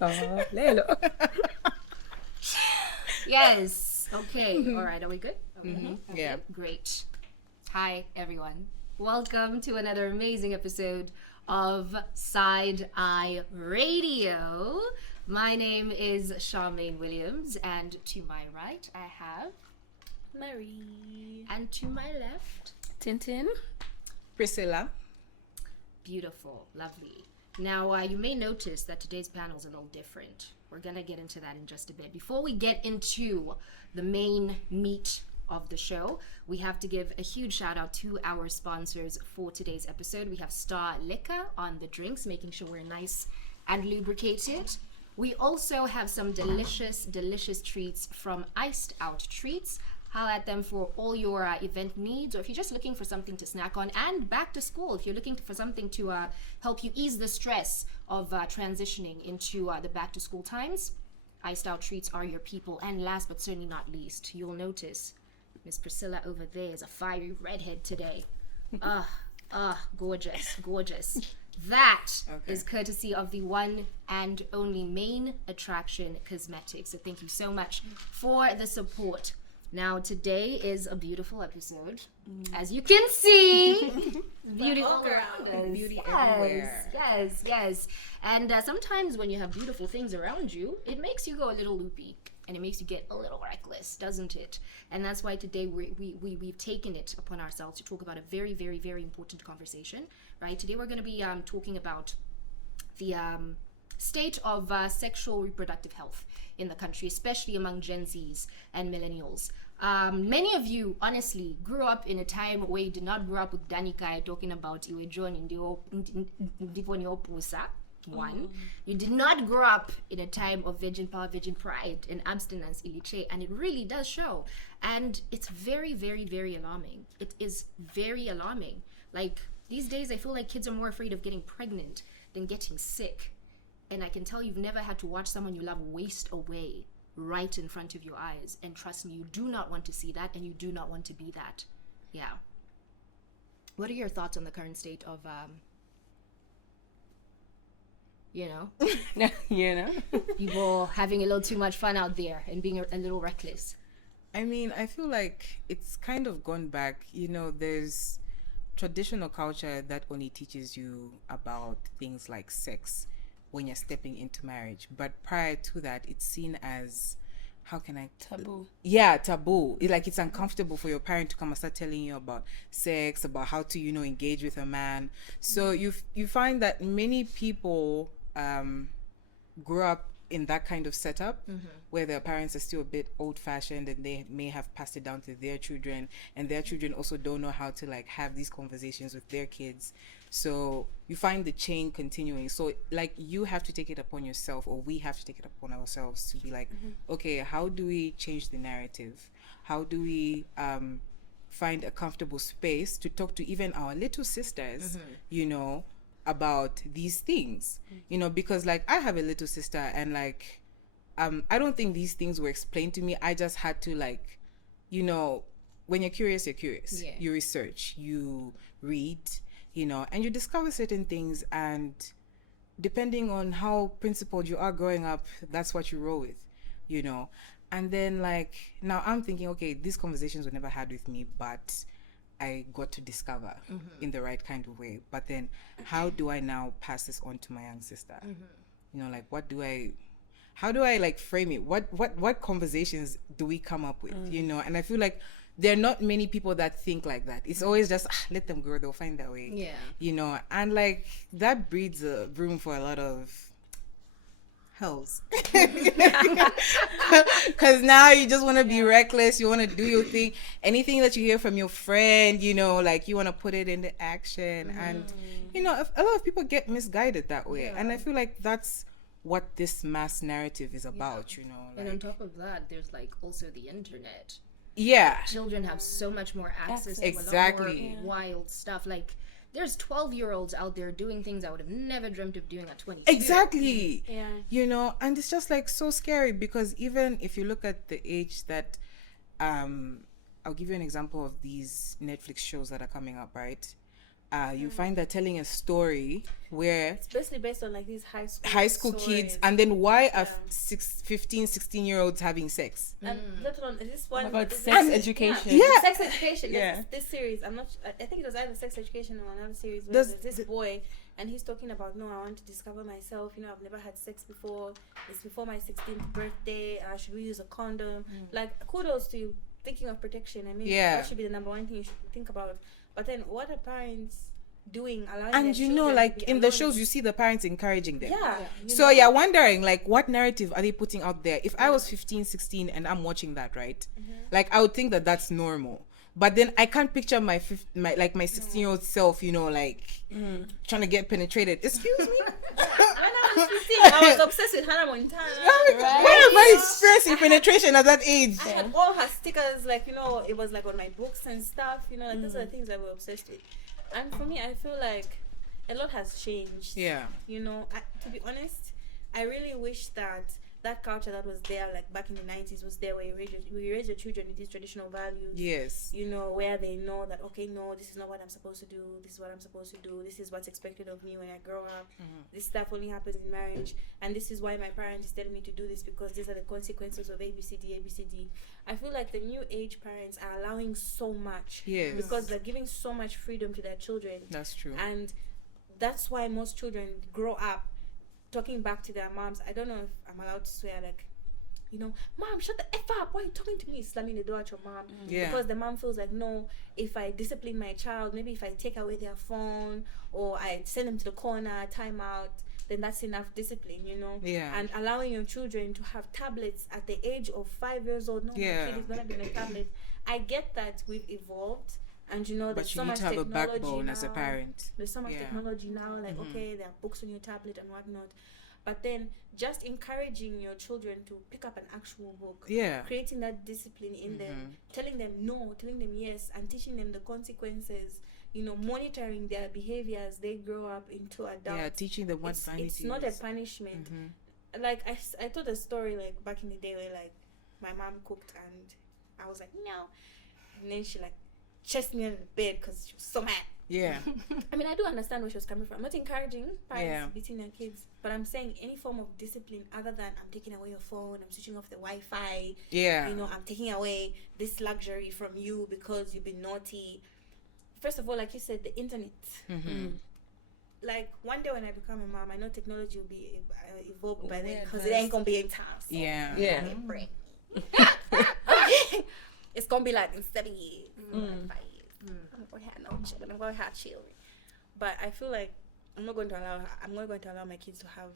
Lelo. Yes. Okay. All right. Are we good? Okay. Yeah. Great. Hi, everyone. Welcome to another amazing episode of Side Eye Radio. My name is Charmaine Williams, and to my right, I have Marie. and to my left, Tintin. Priscilla. beautiful, lovely. Now, you may notice that today's panel is a little different. We're going to get into that in just a bit. Before we get into the main meat of the show, we have to give a huge shout out to our sponsors for today's episode. We have Star Liquor on the drinks, making sure we're nice and lubricated. We also have some delicious, delicious treats from Iced Out Treats. Holler at them for all your event needs, or if you're just looking for something to snack on, and back to school, if you're looking for something to help you ease the stress of transitioning into the back to school times, Iced Out Treats are your people. And last but certainly not least, you'll notice Miss Priscilla over there is a fiery redhead today. Gorgeous, gorgeous. That is courtesy of the one and only Main Attraction Cosmetics. So thank you so much for the support. Now, today is a beautiful episode. As you can see, beauty all around us. Beauty everywhere. Yes. And sometimes when you have beautiful things around you, it makes you go a little loopy. And it makes you get a little reckless, doesn't it? And that's why today we've taken it upon ourselves to talk about a very, very, very important conversation, right? Today we're going to be talking about the state of sexual reproductive health in the country, especially among Gen Zs and millennials. Many of you, honestly, grew up in a time where you did not grow up with Danica talking about Iwe John in Pusa. One, you did not grow up in a time of virgin power, virgin pride, and abstinence, iliche, and it really does show. And it's very, very, very alarming. It is very alarming. Like, these days, I feel like kids are more afraid of getting pregnant than getting sick. And I can tell you've never had to watch someone you love waste away right in front of your eyes. And trust me, you do not want to see that, and you do not want to be that. Yeah. What are your thoughts on the current state of people having a little too much fun out there and being a little reckless? I mean, I feel like it's kind of gone back. There's traditional culture that only teaches you about things like sex when you're stepping into marriage. But prior to that, it's seen as, how can I... Taboo. Yeah, taboo. It's uncomfortable for your parent to come and start telling you about sex, about how to, engage with a man. So you find that many people grew up in that kind of setup where their parents are still a bit old-fashioned, and they may have passed it down to their children, and their children also don't know how to have these conversations with their kids. So you find the chain continuing. So you have to take it upon yourself, or we have to take it upon ourselves to be okay, how do we change the narrative? How do we find a comfortable space to talk to even our little sisters, about these things, because I have a little sister, and I don't think these things were explained to me. I just had to when you're curious, you're curious. Yeah. You research, you read, and you discover certain things, and depending on how principled you are growing up, that's what you roll with, and then now I'm thinking, okay, these conversations were never had with me, but I got to discover in the right kind of way. But then how do I now pass this on to my young sister? How do I frame it? What conversations do we come up with? And I feel like there are not many people that think like that. It's always just let them grow, they'll find their way. Yeah. And that breeds a room for a lot of hells. Because now you just want to be reckless, you want to do your thing, anything that you hear from your friend, you want to put it into action. And a lot of people get misguided that way. And I feel like that's what this mass narrative is about. And on top of that, there's also the internet. Yeah, Children have so much more access to exactly a lot more wild stuff. There's 12-year-olds out there doing things I would have never dreamt of doing at 22. Exactly. Yeah. And it's just so scary, because even if you look at the age that I'll give you an example of these Netflix shows that are coming up, right? you find that telling a story where It's basically based on like these high school kids, stories. and then why are 15, 16-year-olds having sex? And let alone is this one about is sex this- education. Yeah. Sex education. Yeah. This series, I think it was either sex education or another series where Does- there's this boy and he's talking about, no, I want to discover myself. You know, I've never had sex before. It's before my 16th birthday. Should we use a condom? Like, kudos to you thinking of protection. I mean, Yeah. that should be the number one thing you should think about. But then, what are parents doing? Allowing And their you know, children like to be in the alone? shows, you see the parents encouraging them. Yeah. you So know? you're wondering, like, what narrative are they putting out there? If I was 15, 16 and I'm watching that, right? Like, I would think that that's normal. But then I can't picture my 16-year-old self, you know, like trying to get penetrated. Excuse me? When I was 15, I was obsessed with Hannah Montana. Why am I experiencing penetration at that age? I had all her stickers, like, you know, it was like on my books and stuff, you know, like those are the things that we're obsessed with. And for me, I feel like a lot has changed. Yeah. You know, to be honest, I really wish that culture that was there, like back in the 90s, was there where you raise your children with these traditional values. Yes. You know, where they know that, okay, no, this is not what I'm supposed to do. This is what I'm supposed to do. This is what's expected of me when I grow up. This stuff only happens in marriage. And this is why my parents is telling me to do this, because these are the consequences of ABCD, ABCD. I feel like the new age parents are allowing so much. Yes. Because they're giving so much freedom to their children. That's true. And that's why most children grow up talking back to their moms. I don't know if I'm allowed to swear, like, you know, mom, shut the F up, why are you talking to me? Slamming the door at your mom. Yeah. Because the mom feels like, no, if I discipline my child, maybe if I take away their phone or I send them to the corner, time out, then that's enough discipline, you know. Yeah. And allowing your children to have tablets at the age of 5 years old. No, Yeah. my kid is gonna be on a tablet. I get that we've evolved, and you know, there's But so you need much to have a technology backbone as a now. parent. There's so much Yeah. technology now, like, okay, there are books on your tablet and whatnot. But then just encouraging your children to pick up an actual book, Yeah. creating that discipline in them, telling them no, telling them yes, and teaching them the consequences, you know, monitoring their behavior as they grow up into adults. Yeah, teaching them what vanity It's not a is. punishment. Like, I told a story, like, back in the day where, like, my mom cooked and I was like, no. And then she, like, chased me under the bed because she was so mad. Yeah. I mean, I do understand where she was coming from. I'm not encouraging parents Yeah. beating their kids, but I'm saying any form of discipline other than I'm taking away your phone, I'm switching off the Wi-Fi, Yeah. you know, I'm taking away this luxury from you because you've been naughty. First of all, like you said, the internet. Like, one day when I become a mom, I know technology will be evolved by then, because it ain't gonna be in time. So Yeah. Yeah. break. It's gonna be like in 7 years, like 5 years. I'm not gonna have no children. I'm gonna have children. But I feel like I'm not going to allow my kids to have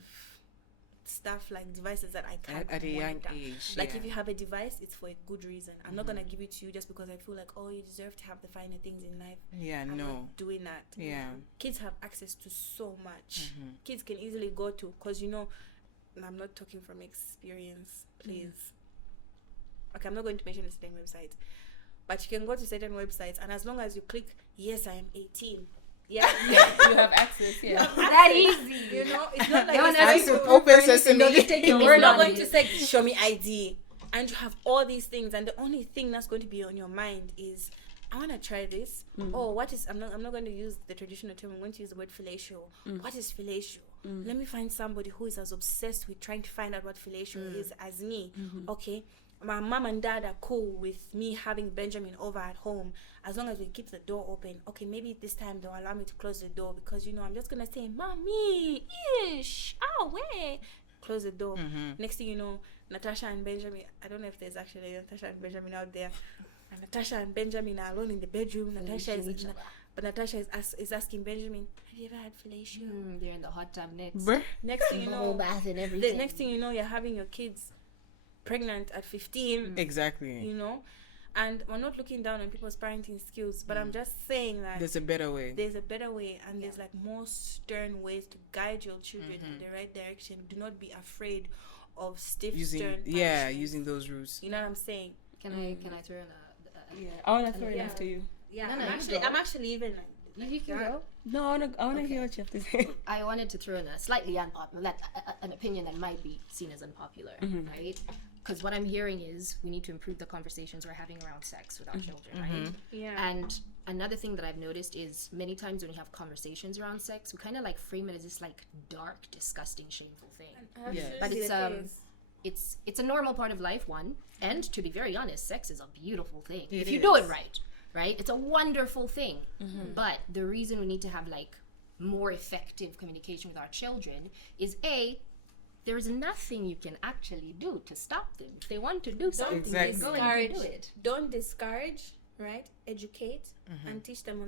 stuff like devices that I can't At a young monitor. age. Like, yeah. if you have a device, it's for a good reason. I'm not gonna give it to you just because I feel like, oh, you deserve to have the finer things in life. Yeah, I'm no. not doing that. Yeah. Kids have access to so much. Kids can easily go to, because, you know, I'm not talking from experience, please. Okay, I'm not going to mention the certain websites, but you can go to certain websites, and as long as you click, yes, I am 18. Yeah, You have access, yeah. That easy. you know, it's not like No one it's asks going you to- Open sesame. Don't take your it's word not on going it. to say show me ID, and you have all these things, and the only thing that's going to be on your mind is, I want to try this. Oh, what is? I'm not going to use the traditional term. I'm going to use the word fellatio. What is fellatio? Let me find somebody who is as obsessed with trying to find out what fellatio is as me. Okay, my mom and dad are cool with me having Benjamin over at home as long as we keep the door open. Okay, maybe this time they'll allow me to close the door, because, you know, I'm just gonna say, mommy, ish, oh wait, close the door. Next thing you know, Natasha and Benjamin, I don't know if there's actually Natasha and Benjamin out there, and Natasha and Benjamin are alone in the bedroom. Natasha is asking Benjamin, have you ever had fellatio? They're in the hot tub next. Bruh. Next thing you know, bath and the everything. next thing you know, you're having your kids pregnant at 15. Exactly. You know, and we're not looking down on people's parenting skills, but I'm just saying that There's a better way. there's a better way, and there's like more stern ways to guide your children in the right direction. Do not be afraid of stiff, stern punishments. Using those rules. You know what I'm saying? Can I throw in a Yeah. I want to throw it Yeah. after you. Yeah, No, no, I'm you actually go. I'm actually even like You can go. No, I wanna hear what you have to say. I wanted to throw in a slightly unpopular, an opinion that might be seen as unpopular, right? Because what I'm hearing is we need to improve the conversations we're having around sex with our children, right? Yeah. And another thing that I've noticed is many times when we have conversations around sex, we kind of like frame it as this like dark, disgusting, shameful thing. But it's a normal part of life, one. And to be very honest, sex is a beautiful thing. If you do it right? It's a wonderful thing. But the reason we need to have like more effective communication with our children is there is nothing you can actually do to stop them. If they want to do something, they're going to do it. Don't discourage, right? Educate and teach them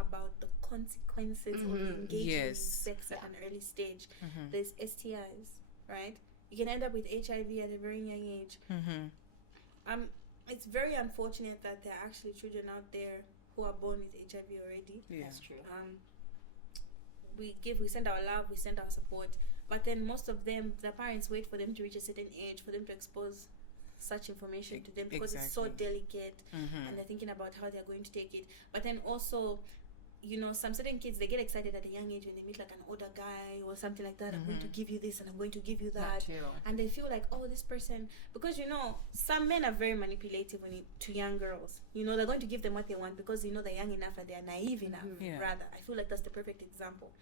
about the consequences of engaging in sex at an early stage. There's STIs, right? You can end up with HIV at a very young age. It's very unfortunate that there are actually children out there who are born with HIV already. That's true. We send our love, we send our support, but then most of them, the parents wait for them to reach a certain age for them to expose such information to them because it's so delicate, and they're thinking about how they're going to take it. But then also, you know, some certain kids, they get excited at a young age when they meet like an older guy or something like that. I'm going to give you this and I'm going to give you that. And they feel like, oh, this person, because, you know, some men are very manipulative to young girls. You know, they're going to give them what they want because, you know, they're young enough and they're naive enough, rather. I feel like that's the perfect example.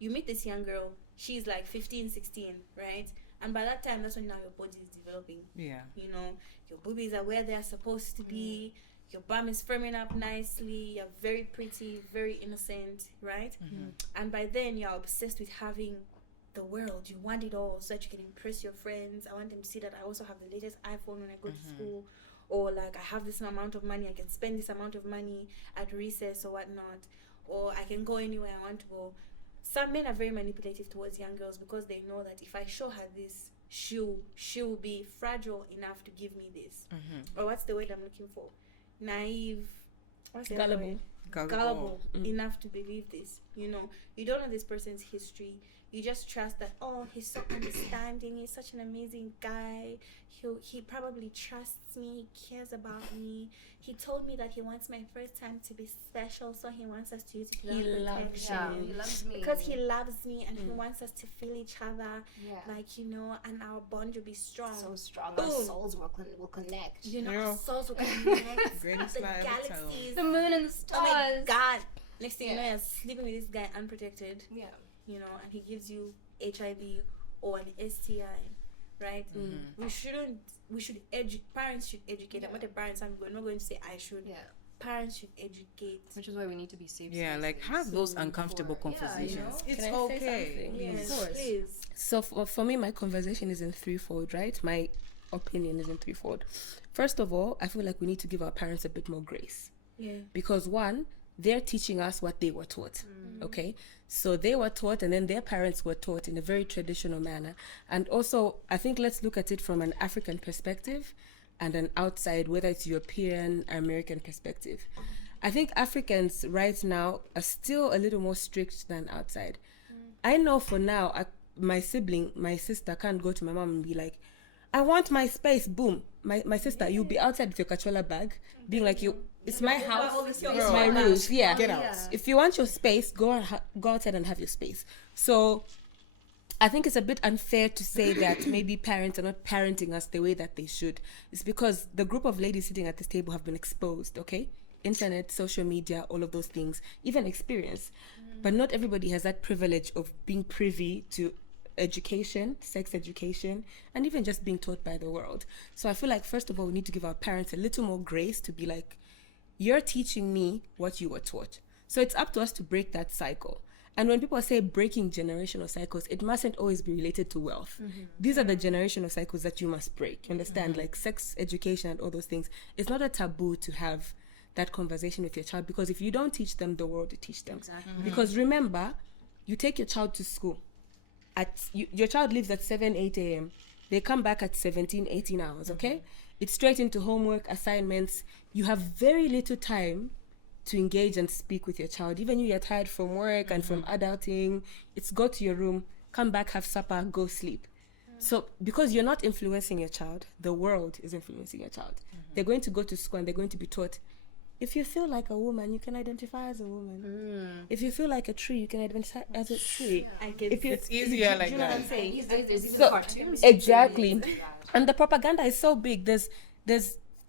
You meet this young girl, she's like 15, 16, right? And by that time, that's when now your body is developing. Yeah. You know, your boobies are where they're supposed to be. Your bum is firming up nicely. You're very pretty, very innocent, right? And by then, you're obsessed with having the world. You want it all so that you can impress your friends. I want them to see that I also have the latest iPhone when I go to school. Or like I have this amount of money. I can spend this amount of money at recess or whatnot. Or I can go anywhere I want to go. Some men are very manipulative towards young girls because they know that if I show her this, she'll be fragile enough to give me this. Or what's the word I'm looking for? Naive, gullible enough to believe this. You know, you don't know this person's history. You just trust that, oh, he's so understanding, he's such an amazing guy, he probably trusts me, he cares about me, he told me that he wants my first time to be special, so he wants us to use protection. He loves me because he loves me and he wants us to feel each other, like, you know, and our bond will be strong. So strong. Boom. Our souls will connect. You know, our souls will connect. Greatest the life galaxies, the moon and the stars. Oh my God! Next thing you know, you're sleeping with this guy unprotected. Yeah. You know, and he gives you HIV or an STI, right? Parents should educate. I'm not a parent, so I'm not going to say I should. Yeah. Parents should educate. Which is why we need to be safe. Yeah, like have those uncomfortable conversations. Yeah, you know? It's okay. Yes, please. So for me, my conversation is in threefold, right? My opinion is in threefold. First of all, I feel like we need to give our parents a bit more grace. Yeah. Because one, they're teaching us what they were taught. Okay, so they were taught and then their parents were taught in a very traditional manner. And also, I think let's look at it from an African perspective and an outside, whether it's European, American perspective. I think Africans right now are still a little more strict than outside. I know for now, my sister can't go to my mom and be like, I want my space, boom. My sister, you'll be outside with your kachola bag, being like, it's my house, it's my rules. Yeah, get out. If you want your space, go outside and have your space. So I think it's a bit unfair to say that maybe parents are not parenting us the way that they should. It's because the group of ladies sitting at this table have been exposed, okay? Internet, social media, all of those things, even experience. But not everybody has that privilege of being privy to education, sex education, and even just being taught by the world. So I feel like, first of all, we need to give our parents a little more grace to be like, you're teaching me what you were taught. So it's up to us to break that cycle. And when people say breaking generational cycles, it mustn't always be related to wealth. These are the generational cycles that you must break. You understand? Like sex education and all those things. It's not a taboo to have that conversation with your child, because if you don't teach them, the world will teach them. Exactly. Because remember, you take your child to school. Your child leaves at 7, 8 a.m. They come back at 17, 18 hours, okay? It's straight into homework, assignments. You have very little time to engage and speak with your child. Even you're tired from work and from adulting. It's go to your room, come back, have supper, go sleep. So because you're not influencing your child, the world is influencing your child. They're going to go to school and they're going to be taught if you feel like a woman, you can identify as a woman. If you feel like a tree, you can identify as a tree. I get If you, It's easier like you know what I'm that. saying? These days, there's even So, cartoons. exactly. And the propaganda is so big. There's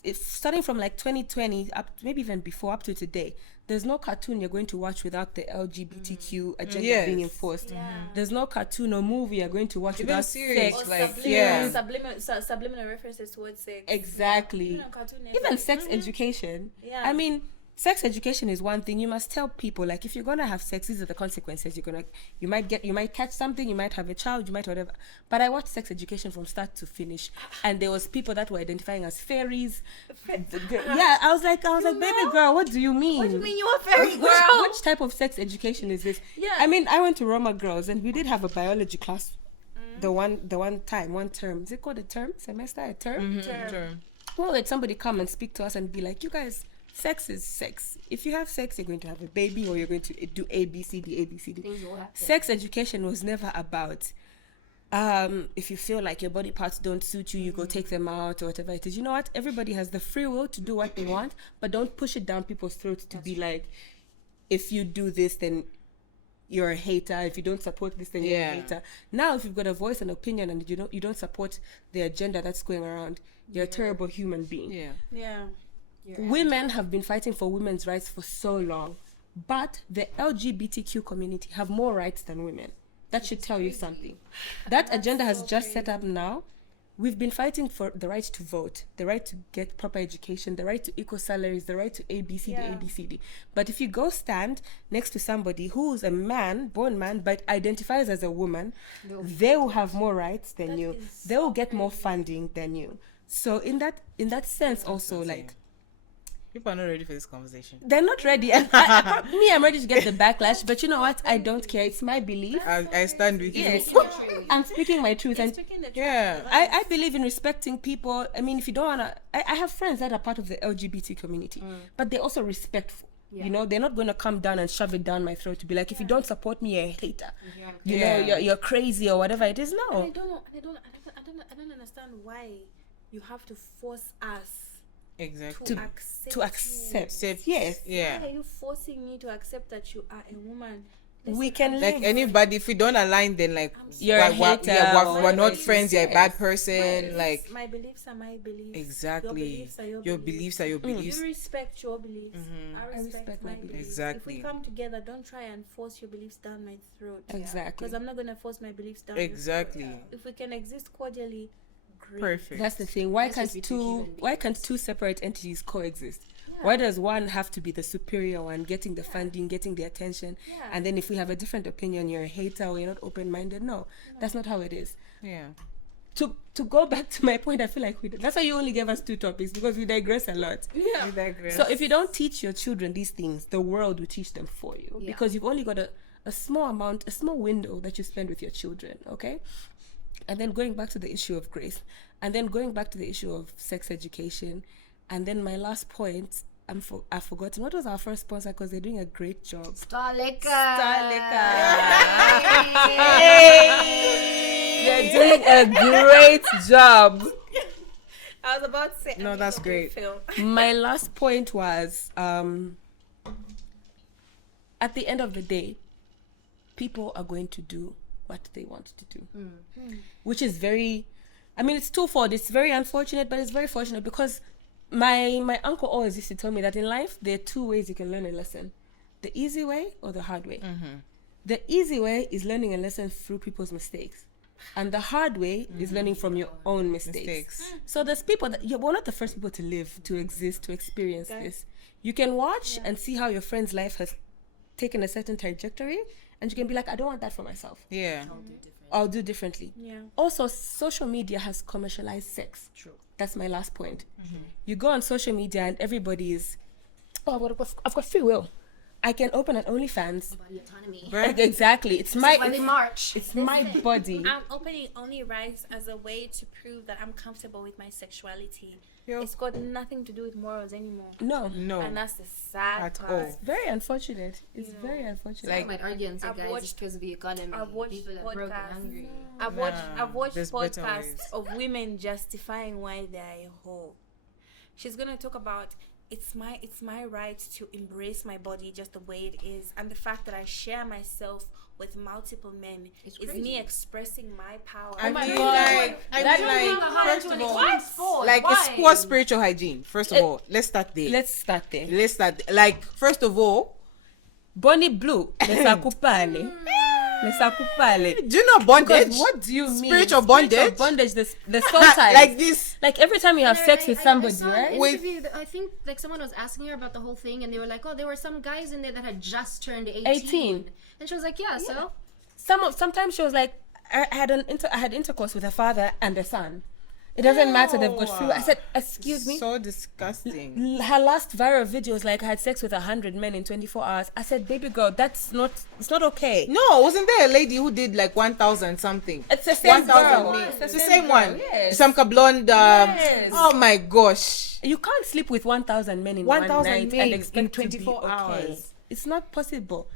it's starting from like 2020 up, maybe even before, up to today. There's no cartoon you're going to watch without the LGBTQ agenda Yes. being enforced. Yeah. There's no cartoon or movie you're going to watch Even without series, sex. like, subliminal references towards sex. Exactly. You know, Cartoon Even Network. sex education. Yeah. I mean, sex education is one thing. You must tell people, like, if you're gonna have sex, these are the consequences. You might catch something, you might have a child, you might whatever. But I watched sex education from start to finish, and there was people that were identifying as fairies. Yeah, I was like, baby girl, what do you mean? What do you mean you a fairy girl? Which type of sex education is this? Yeah. I mean, I went to Roma Girls, and we did have a biology class. The one term. Is it called a term? Semester? A term? Term. Well, let somebody come and speak to us and be like, you guys, sex is sex. If you have sex, you're going to have a baby, or you're going to do A, B, C, D, A, B, C, D. Things will happen. Sex education was never about, if you feel like your body parts don't suit you, you go take them out or whatever it is. You know what? Everybody has the free will to do what they want, but don't push it down people's throats to be like, if you do this, then you're a hater. If you don't support this, then you're a hater. Now, if you've got a voice and opinion and you don't support the agenda that's going around, you're a terrible human being. Yeah. Yeah. Women have been fighting for women's rights for so long, but the LGBTQ community have more rights than women. That should tell you something. That agenda has just set up now. We've been fighting for the right to vote, the right to get proper education, the right to equal salaries, the right to ABCD, ABCD. But if you go stand next to somebody who's a man, born man, but identifies as a woman, they will have more rights than you. They will get more funding than you. So in that sense, also, like, People are not ready for this conversation. they're not ready. And I'm ready to get the backlash, but you know what? I don't care. It's my belief. I stand with you. Yes, I'm speaking my truth. And Speaking the truth. Yeah. I believe in respecting people. I mean, if you don't wanna, I have friends that are part of the LGBT community, but they're also respectful. You know, they're not going to come down and shove it down my throat to be like, if you don't support me, you're a hater. You know, you're crazy or whatever it is. And No. I don't understand why you have to force us Exactly. To accept. Accept. Yes. Yeah. Why are you forcing me to accept that you are a woman? We can Like live. anybody, if we don't align, then like You're a hater or we're not whatever friends. it You're a bad is. person. Like my beliefs are my beliefs. exactly. Your beliefs are your beliefs. You You respect your beliefs. I respect my beliefs. Exactly. If we come together, don't try and force your beliefs down my throat. Exactly. Because I'm not gonna force my beliefs down. your Exactly. throat. If we can exist cordially, great. Perfect. That's the thing. Why That's can't just between human beings. why can't two separate entities coexist? Why does one have to be the superior one, getting the funding, getting the attention, and then if we have a different opinion, you're a hater or you're not open-minded? No, that's not how it is. Yeah. To go back to my point, I feel like that's why you only gave us 2 topics, because we digress a lot. We digress. So if you don't teach your children these things, the world will teach them for you, because you've only got a small window that you spend with your children, okay? And then going back to the issue of grace, and then going back to the issue of sex education, and then my last point, I've forgotten. What was our first sponsor? Because they're doing a great job. Starlicker. They're doing a great job. I was about to say. No, that's great. My last point was, at the end of the day, people are going to do what they want to do, which is very, it's twofold. It's very unfortunate, but it's very fortunate, because my uncle always used to tell me that in life there are 2 ways you can learn a lesson: the easy way or the hard way. The easy way is learning a lesson through people's mistakes, and the hard way is learning from your own mistakes. So there's people that we're not the first people to live, to exist, to experience this. You can watch and see how your friend's life has taken a certain trajectory, and you can be like, I don't want that for myself. Yeah. I'll do differently. Yeah. Also, social media has commercialized sex. True. That's my last point. You go on social media and everybody is, I've got free will. I can open an OnlyFans. Body autonomy. Right. Exactly. It's Why my they march. it's my body. I'm opening OnlyRice as a way to prove that I'm comfortable with my sexuality. Yo. It's got nothing to do with morals anymore. No. No. And that's the sad At part. all. Very unfortunate. It's very unfortunate. I might argue and say, I've guys, watched- it's because of the economy. I've watched People are broke and podcasts. hungry. I've watched there's better podcasts ways. of women justifying why they're a hoe. She's gonna talk about it's my right to embrace my body just the way it is, and the fact that I share myself with multiple men is me expressing my power. I mean, first of all, like it's poor spiritual hygiene. First of all, let's start there. Like, first of all, Bonnie Blue, nesakupale. Do you know bondage? Because what do you mean? Spiritual bondage? Bondage, the soul ties. Like this. Like every time you have sex with somebody, I saw right? an interview I think like someone was asking her about the whole thing, and they were like, oh, there were some guys in there that had just turned 18. And she was like, yeah. So Sometimes she was like, I had intercourse with her father and a son. It doesn't matter, they've got few. I said, excuse me. So disgusting. Her last viral video was like, I had sex with 100 men in 24 hours. I said, baby girl, it's not okay. No, wasn't there a lady who did like 1,000 something? It's the same 1,000 girl. men. It's the same one. Yes. Samka blonde. Yes. Oh my gosh. You can't sleep with 1,000 men in 1,000 one night men and expect in 24 to be okay. hours. It's not possible.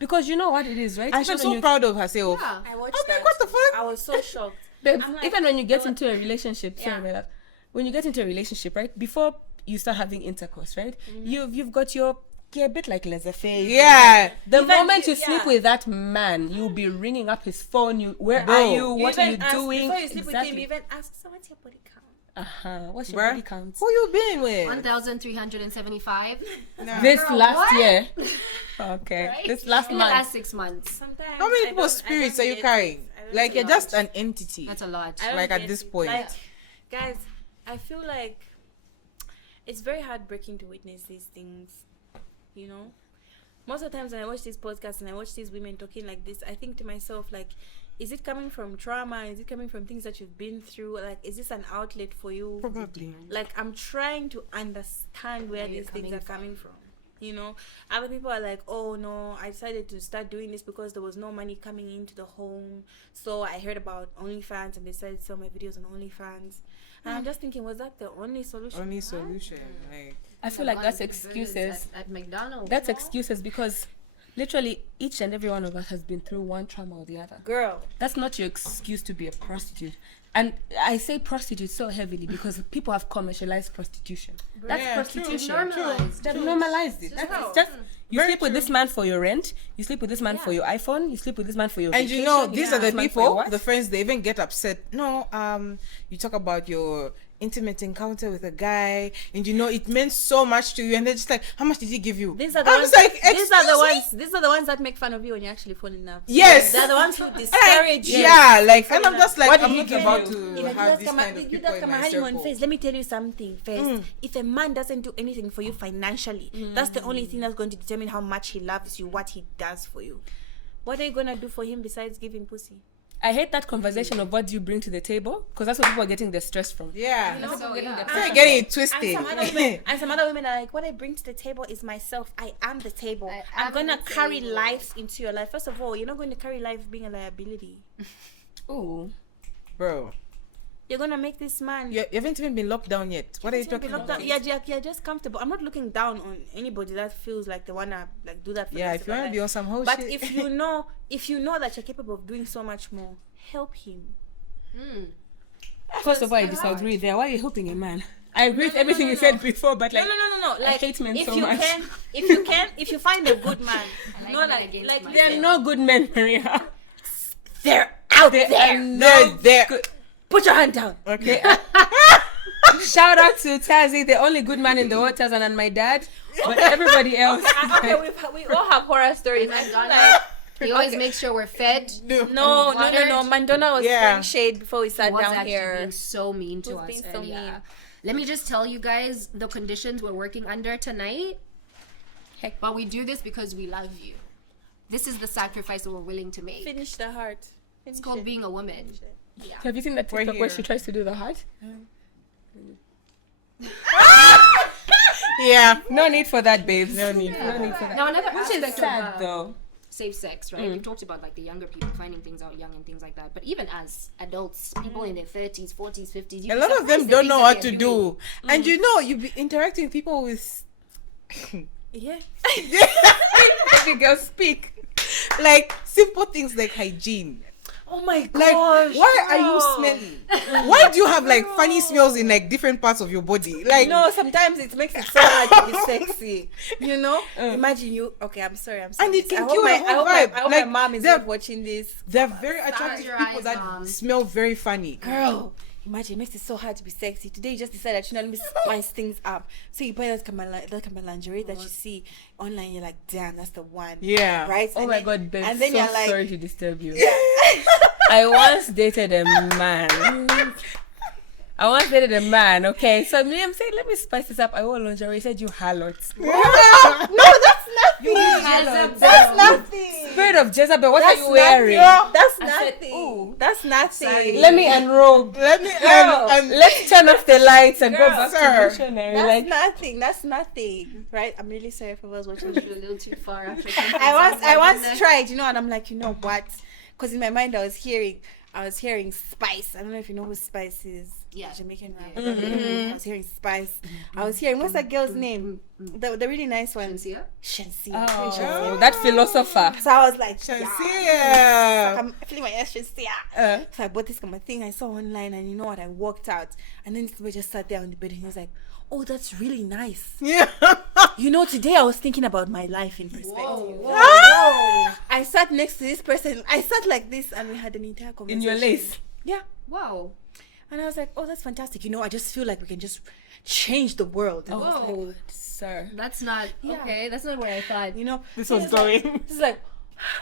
Because you know what it is, right? And she's so proud of herself. yeah. I watched I'm that. like, what the fuck? I was so shocked. Babe, I'm like, even when you get into a relationship, Yeah. sorry, my love, when you get into a relationship, right, before you start having intercourse, right, you've got you're a bit like laissez-faire. Yeah. The Even moment you if- sleep yeah. with that man, you'll be ringing up his phone. Where are you? What are you even ask- doing? Before you sleep with him, even ask, so what's your body count? What's your Bruh, body count? who you been with? 1,375 This Girl, last what? year. Okay. right? This last in the month. last 6 months. Sometimes How many I people's don't- I spirits don't are you get carrying? it. I don't Like, you're get just it. an entity. That's a lot. I don't like, at get this it. point. Like, guys, I feel like it's very heartbreaking to witness these things, you know. Most of the times when I watch these podcasts and I watch these women talking like this, I think to myself, like, is it coming from trauma? Is it coming from things that you've been through? Like, is this an outlet for you? Probably. Like, I'm trying to understand where these things are coming from. You know, other people are like, oh no, I decided to start doing this because there was no money coming into the home. So I heard about OnlyFans and decided to sell my videos on OnlyFans. And I'm just thinking, was that the only solution? Only solution. Like, I feel like that's excuses. At McDonald's. That's excuses because literally each and every one of us has been through one trauma or the other. Girl. That's not your excuse to be a prostitute. And I say prostitute so heavily because people have commercialized prostitution. That's Yeah, prostitution. normalized. They've normalized it. That's just you sleep with this man for your rent. You sleep with this man for your iPhone. You sleep with this man for your and vacation. you know, these are the sleep with this man for your people, what? the friends, they even get upset. No, you talk about your intimate encounter with a guy, and you know it meant so much to you, and they're just like, how much did he give you? These are the I'm ones. just like, These are the "Excuse me?" ones. These are the ones that make fun of you when you actually fall in love. Yes. They're the ones who discourage you. Yeah, like, and I'm just like, What did I'm he not give about you? If to you have don't this come kind of people in my circle. face, let me tell you something first. If a man doesn't do anything for you financially, that's the only thing that's going to determine how much he loves you, what he does for you. What are you gonna do for him besides giving pussy? I hate that conversation of what do you bring to the table because that's what people are getting the stress from. Yeah, You know? So, yeah. they're getting it And twisted. some other women are like, what I bring to the table is myself. I am the table. I'm am gonna the carry table. life into your life. First of all, you're not going to carry life being a liability. Ooh. Bro, You're gonna make this man. you haven't even been locked down yet. What are you talking about? You're just comfortable. I'm not looking down on anybody that feels like they wanna like do that. For Yeah, the rest if you of want their to be life. on some whole But shit. if you know that you're capable of doing so much more, help him. First of all, I disagree there. Why are you helping a man? I agree with everything you said before, but like, No. Like, hate men if so you much. if you find a good man, like no, men like against like my there are no good men, Maria. they're out There there. are no there. good. Put your hand down. Okay. Shout out to Tazi, the only good man in the world, Tarzan and my dad. But everybody else. Okay, we all have horror stories. I feel like He always makes sure we're fed. no. Watered. Mandona was Yeah. throwing shade before we sat Was down actually here. being so mean to Was us being so earlier. mean. Let me just tell you guys the conditions we're working under tonight. Heck, but we do this because we love you. This is the sacrifice that we're willing to make. Finish the heart. It's called being a woman. Yeah. Have you seen that TikTok where she tries to do the heart? Yeah. No need for that, babes. No need for that. Now another Which aspect is sad of though. safe sex, right? We've talked about like the younger people finding things out young and things like that. But even as adults, people in their 30s, 40s, 50s, A lot of them don't know what to do. And you know, you be interacting with people with Yeah. baby girl speak. Like simple things like hygiene. Oh my Like, gosh. why are you smelly? Why do you have like funny smells in like different parts of your body? Like, No, sometimes it makes it so hard to be sexy. You know? Imagine you. Okay, I'm sorry. And it can I hope kill my, the I whole hope my, vibe. I hope Like, my mom is they're- not watching this. they're very attractive your people eyes, that Mom. smell very funny. Girl, imagine it makes it so hard to be sexy. Today you just decided, let me spice things up. So you buy that kind of lingerie that you see online. You're like, damn, that's the one. Yeah. Right? Oh And my then- god, Ben. And then So you're like, sorry to disturb you. I once dated a man. Okay, so me, I'm saying, let me spice this up. I wore lingerie. He said, you harlot. no, that's nothing. That's nothing. Spirit of Jezebel, what That's are you wearing? Nothing. That's I said, nothing. ooh. That's nothing. Let me unrobe. Let me Let's turn off the lights and go Girl, back sir. to missionary. That's Like, nothing. That's nothing. Right? I'm really sorry if I was watching. You're a little too far after. I once tried, you know, and I'm like, you know what? Because in my mind I was hearing Spice. I don't know if you know who Spice is. Yeah. Jamaican rapper. I was hearing Spice. I was hearing, what's that girl's name? The really nice one. Shensia? Shensia. oh, that philosopher. So I was like, Shensia. I'm feeling my ass Shensia. So I bought this kind of thing I saw online, and you know what? I walked out, and then this boy just sat there on the bed, and he was like, oh, that's really nice. Yeah. You know, today I was thinking about my life in perspective. I sat next to this person. I sat like this, and we had an entire In conversation. your lace. Yeah. Whoa. And I was like, oh, that's fantastic. You know, I just feel like we can just change the world. And I was like, Whoa. Sir. That's not okay. That's not where I thought. you know, This so was it's like- going. It's like,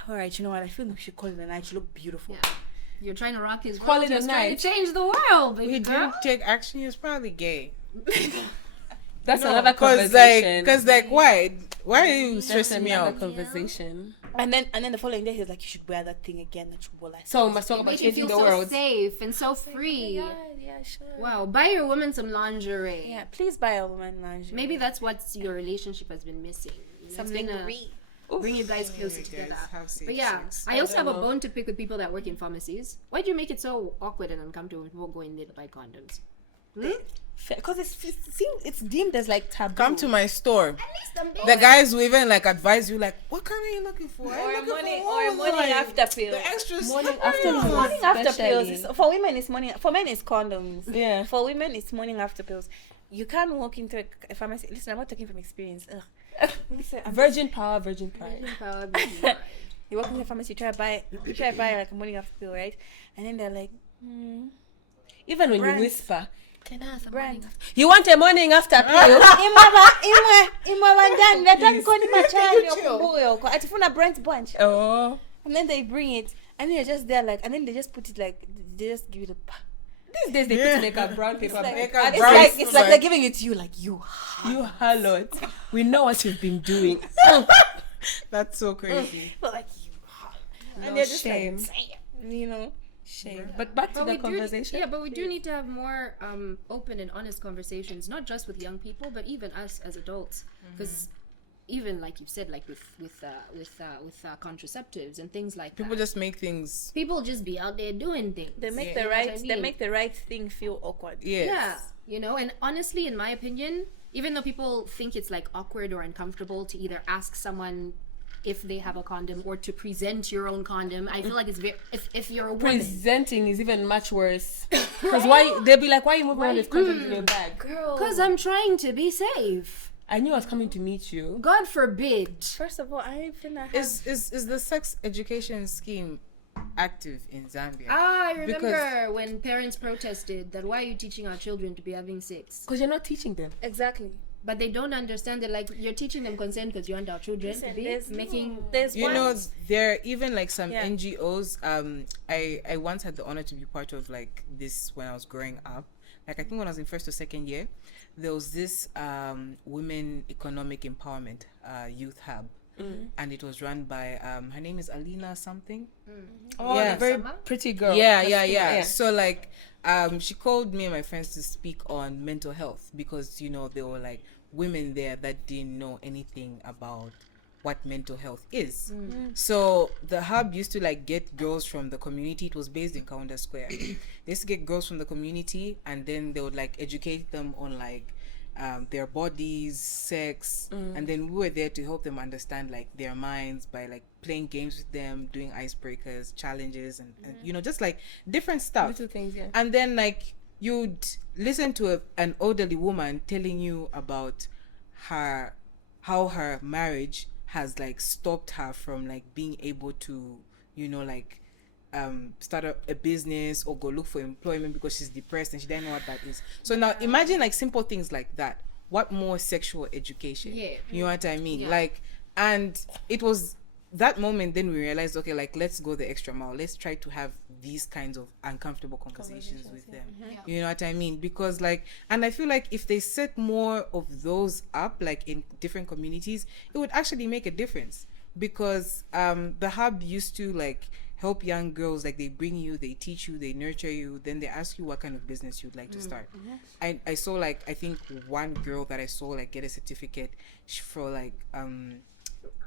all right, you know what? I feel like we should call it a night. You look beautiful. Yeah. You're trying to rock his Call world. it a He's trying night. to change the world, baby He girl. didn't take action. He was probably gay. That's another Cause conversation. why are you That's stressing me another out? conversation. And then the following day, he was like, you should wear that thing again that you wore last So we must talk It about makes you changing feel the so world. safe and so free. Yeah, sure. Wow. Buy your woman some lingerie. Yeah, please buy a woman lingerie. Maybe that's what your relationship has been missing. It's gonna bring you guys closer together. But yeah, I also have a bone to pick with people that work in pharmacies. Why do you make it so awkward and uncomfortable when people go in there to buy condoms? Because it's deemed as like taboo. Come to my store. The guys will even like advise you like, what kind are you looking for? or a morning after pill. The extra Morning stuff. after pill. Morning after Especially. pills. For women, it's morning. For men, it's condoms. Yeah. For women, it's morning after pills. You can't walk into a pharmacy. Listen, I'm not talking from experience. Ugh. Listen, Virgin power, virgin pride. you walk into a pharmacy, you try to buy like a morning after pill, right? And then they're like, Even when Brands. you whisper, Can I have some brand. you want a morning after pill? Atifuna Brent bunch. Oh, And then they bring it, and then you're just there like, and then they just put it like, they just give it a. these days they put it like a brown paper Like, bag. a it's brown like paper. they're giving it to you like you. You harlot. We know what you've been doing. That's so crazy. But like you. And No they're just shame. like, damn, you know. Shame. But back to the conversation. but we do need to have more open and honest conversations, not just with young people, but even us as adults, because even like you've said, like with contraceptives and things like People that, just make things. people just be out there doing things. They make You the know what right. I They mean? make the right thing feel awkward. Yes. Yeah, you know, and honestly, in my opinion, even though people think it's like awkward or uncomfortable to either ask someone if they have a condom or to present your own condom, I feel like it's very, if you're a woman. Presenting is even much worse. Because why they'll be like, why you moving around with condoms in your bag? Because I'm trying to be safe. I knew I was coming to meet you. God forbid. First of all, I ain't finna have. Is the sex education scheme active in Zambia? I remember when parents protested that why are you teaching our children to be having sex? Because you're not teaching them. Exactly. But they don't understand that, like, you're teaching them consent because you want our children to be making. There's You one. know, there are even like some Yeah. NGOs. I once had the honor to be part of like this when I was growing up. Like I think when I was in first or second year, there was this women economic empowerment youth hub, and it was run by her name is Alina something. Oh, Yeah. a very Summer? pretty girl. Yeah. So like, she called me and my friends to speak on mental health because you know there were like women there that didn't know anything about what mental health is. So the hub used to like get girls from the community. It was based in Kaunda Square. They used to get girls from the community and then they would like educate them on like their bodies, sex, and then we were there to help them understand like their minds by like playing games with them, doing icebreakers, challenges, and you know, just like different stuff. Little things, yeah. And then like you'd listen to an elderly woman telling you about how her marriage has like stopped her from like being able to, you know, like start a business or go look for employment because she's depressed and she doesn't know what that is. So now imagine like simple things like that. What more sexual education? Yeah. You know what I mean? Yeah. Like, and it was that moment then we realized, okay, like let's go the extra mile. Let's try to have these kinds of uncomfortable conversations with them. Yeah. You know what I mean? Because like, and I feel like if they set more of those up like in different communities, it would actually make a difference. Because the hub used to like help young girls, like they bring you, they teach you, they nurture you, then they ask you what kind of business you'd like to start. I saw like, I think one girl that I saw like get a certificate for like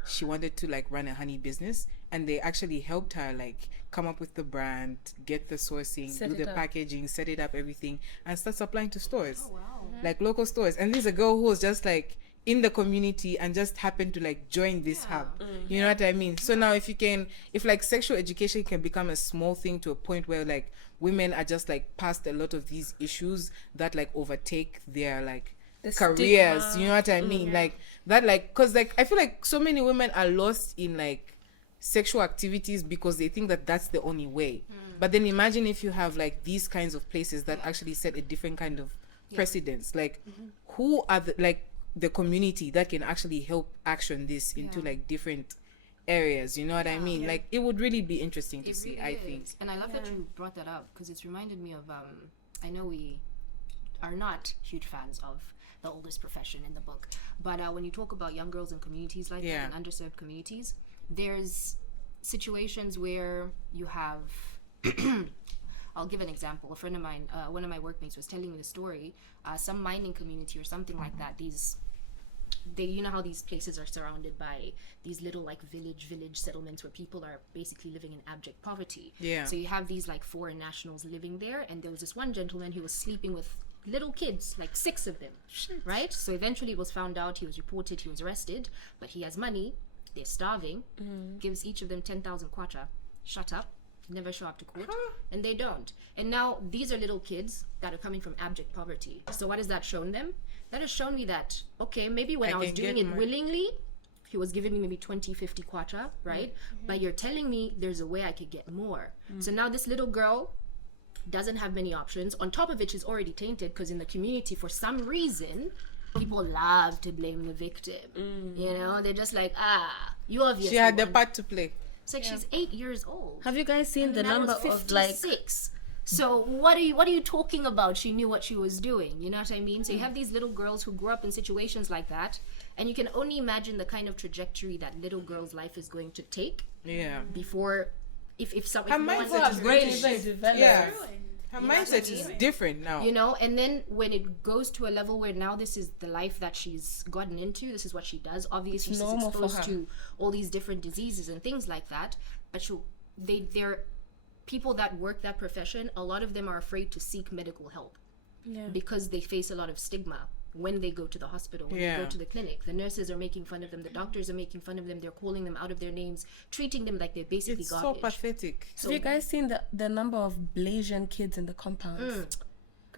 she wanted to like run a honey business, and they actually helped her like come up with the brand, get the sourcing, do the packaging, set it up, everything, and start supplying to stores. Oh, wow. Like local stores. And there's a girl who was just like in the community and just happened to like join this hub. You know what I mean? So now if like sexual education can become a small thing to a point where like women are just like past a lot of these issues that like overtake their like The careers, stigma. you know what I mean? Like that, like, because like I feel like so many women are lost in like sexual activities because they think that that's the only way. But then imagine if you have like these kinds of places that actually set a different kind of precedence. Like who are the community that can actually help action this into like different areas, you know what I mean? Like it would really be interesting to It see, really I is. think. And I love that you brought that up because it's reminded me of I know we are not huge fans of the oldest profession in the book, but when you talk about young girls in communities like that, in underserved communities, there's situations where you have I'll give an example. A friend of mine, one of my workmates was telling me the story, some mining community or something like that, you know how these places are surrounded by these little like village settlements where people are basically living in abject poverty. So you have these like foreign nationals living there, and there was this one gentleman who was sleeping with little kids, like 6 of them. Right? So eventually it was found out, he was reported, he was arrested, but he has money, they're starving, gives each of them 10,000 kwacha. Shut up, never show up to court, and they don't. And now these are little kids that are coming from abject poverty. So what has that shown them? That has shown me that, okay, maybe when I was doing it willingly, he was giving me maybe 20, 50 kwacha, right? But you're telling me there's a way I could get more. So now this little girl doesn't have many options. On top of it, she's already tainted because in the community, for some reason, people love to blame the victim. You know, they're just like, you obviously She had the won. part to play. It's like she's 8 years old. Have you guys seen the And I number was of like 56. So what are you talking about? She knew what she was doing. You know what I mean? So you have these little girls who grew up in situations like that, and you can only imagine the kind of trajectory that little girl's life is going to take before if someone Her mindset is brain really- is developed. Yeah. Ruined. Her You know what I mindset is mean? different now. You know, and then when it goes to a level where now this is the life that she's gotten into, this is what she does. Obviously, It's she's normal for exposed her. to all these different diseases and things like that. But they're people that work that profession. A lot of them are afraid to seek medical help because they face a lot of stigma when they go to the hospital, when they go to the clinic. The nurses are making fun of them. The doctors are making fun of them. They're calling them out of their names, treating them like they're basically It's so garbage. pathetic. Have you guys seen the number of Blasian kids in the compounds?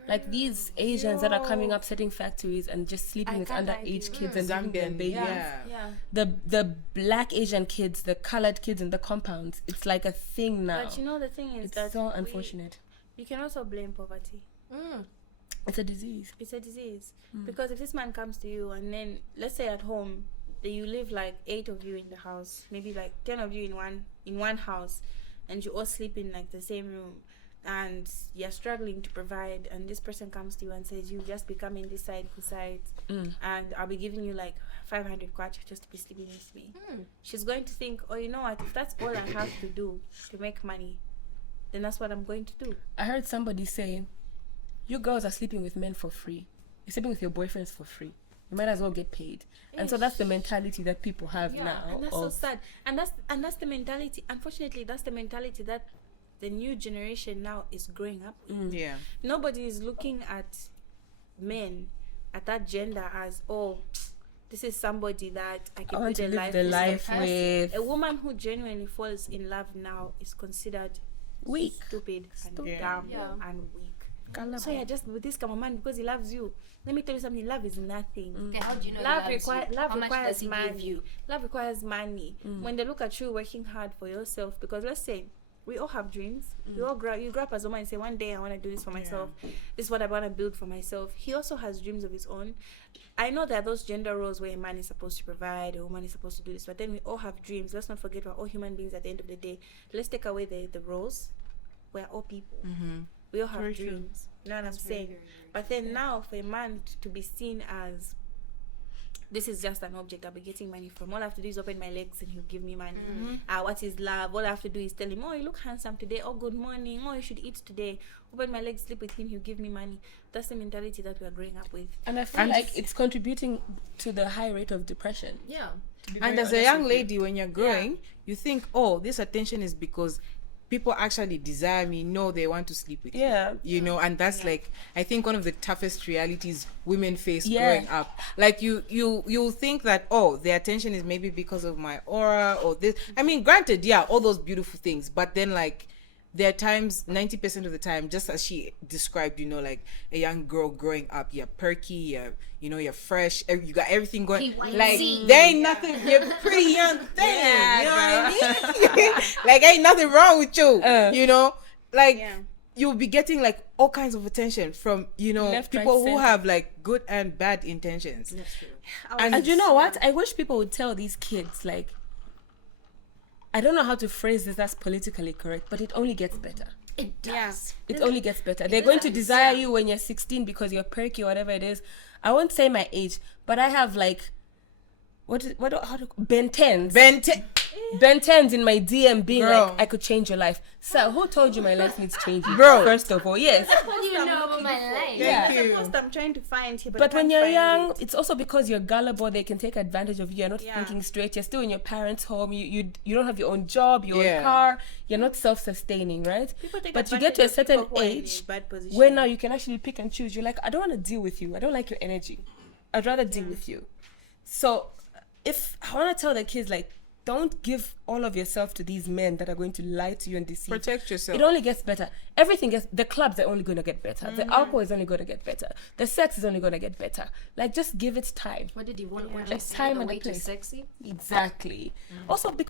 Like these Asians that are coming up setting factories and just sleeping with can't lie to underage you. kids and giving them Zambian, babies. yeah. The black Asian kids, the colored kids in the compounds, it's like a thing now. But you know the thing is It's that so unfortunate. you can also blame poverty. It's a disease. It's a disease. Because if this man comes to you and then let's say at home that you live like 8 of you in the house, maybe like 10 of you in one house, and you all sleep in like the same room, and you're struggling to provide, and this person comes to you and says, you just be coming this side, and I'll be giving you like 500 kwacha just to be sleeping with me. She's going to think, oh, you know what, if that's all I have to do to make money, then that's what I'm going to do. I heard somebody say, you girls are sleeping with men for free. You're sleeping with your boyfriends for free. You might as well get paid. And so that's the mentality that people have now. And that's so sad. And that's the mentality. Unfortunately, that's the mentality that the new generation now is growing up with. Yeah. Nobody is looking at men at that gender as, oh, this is somebody that I can I want to build a live the life with. A woman who genuinely falls in love now is considered Weak. stupid and dumb and weak. So yeah, just with this kind of man, because he loves you. Let me tell you something. Love is nothing. Okay, how do you know Love he loves you? love How much requires does he money. give you? Love requires money. When they look at you working hard for yourself, because let's say we all have dreams. You grow up as a woman and say, one day I want to do this for myself. This is what I want to build for myself. He also has dreams of his own. I know there are those gender roles where a man is supposed to provide, a woman is supposed to do this, but then we all have dreams. Let's not forget we're all human beings at the end of the day. Let's take away the roles. We're all people. We all have Very dreams. You know what I'm saying? But then now for a man to be seen as, this is just an object I'll be getting money from. All I have to do is open my legs and he'll give me money. What is love? All I have to do is tell him, oh, you look handsome today. Oh, good morning. Oh, you should eat today. Open my legs, sleep with him, he'll give me money. That's the mentality that we are growing up with. And I feel like it's contributing to the high rate of depression. Yeah. And as a young lady, when you're growing, you think, oh, this attention is because people actually desire me. No, they want to sleep with you. You know, and that's like, I think one of the toughest realities women face growing up. Like you'll think that, oh, the attention is maybe because of my aura or this. I mean, granted, all those beautiful things, but then like, there are times, 90% of the time, just as she described, you know, like a young girl growing up, you're perky, you're fresh, you got everything going. Like, there ain't nothing, you're a pretty young thing, you know what I mean? Like, ain't nothing wrong with you, you know? Like, you'll be getting like all kinds of attention from, you know, Left, people right, who center. have like good and bad intentions. That's true. And you know what? I wish people would tell these kids, like, I don't know how to phrase this that's politically correct, but it only gets better. It does. It only gets better. They're going to desire you when you're 16 because you're perky or whatever it is. I won't say my age, but I have like, Ben 10s. Ben 10s in my DM being like, I could change your life. So who told you my life needs changing? Bro. First of all, yes. How do you know my life? Thank you. That's what I'm trying to find here, But I when can't you're find young, it. it's also because you're gullible. They can take advantage of you. You're not thinking straight. You're still in your parents' home. You don't have your own job, your own car. You're not self-sustaining, right? But you get to a certain age where now you can actually pick and choose. You're like, I don't want to deal with you. I don't like your energy. I'd rather deal with you. So if I want to tell the kids, like, don't give all of yourself to these men that are going to lie to you and deceive. Protect yourself. It only gets better. Everything gets, the clubs are only going to get better. The alcohol is only going to get better. The sex is only going to get better. Like, just give it time. What did you want? It's Just time the and way the to place. sexy? Exactly. Also, because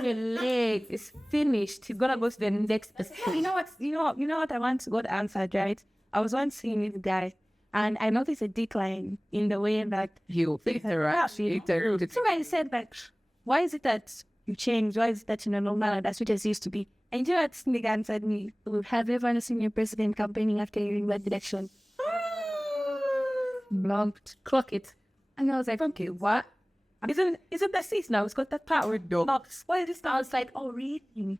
your leg is finished. You're gonna go to the next person. You know what I want to go to answer, right? I was once seeing this guy and I noticed a decline in the way that you interact. Somebody said like, why is it that you changed? Why is it that you're no longer as sweet as you used to be? And you know what the guy answered me? Have you ever seen your president campaigning after you win that election? Blocked. Clock it. And I was like, okay, what? Isn't the seat now? It's got that power. No. Why is this now? It's like, oh really?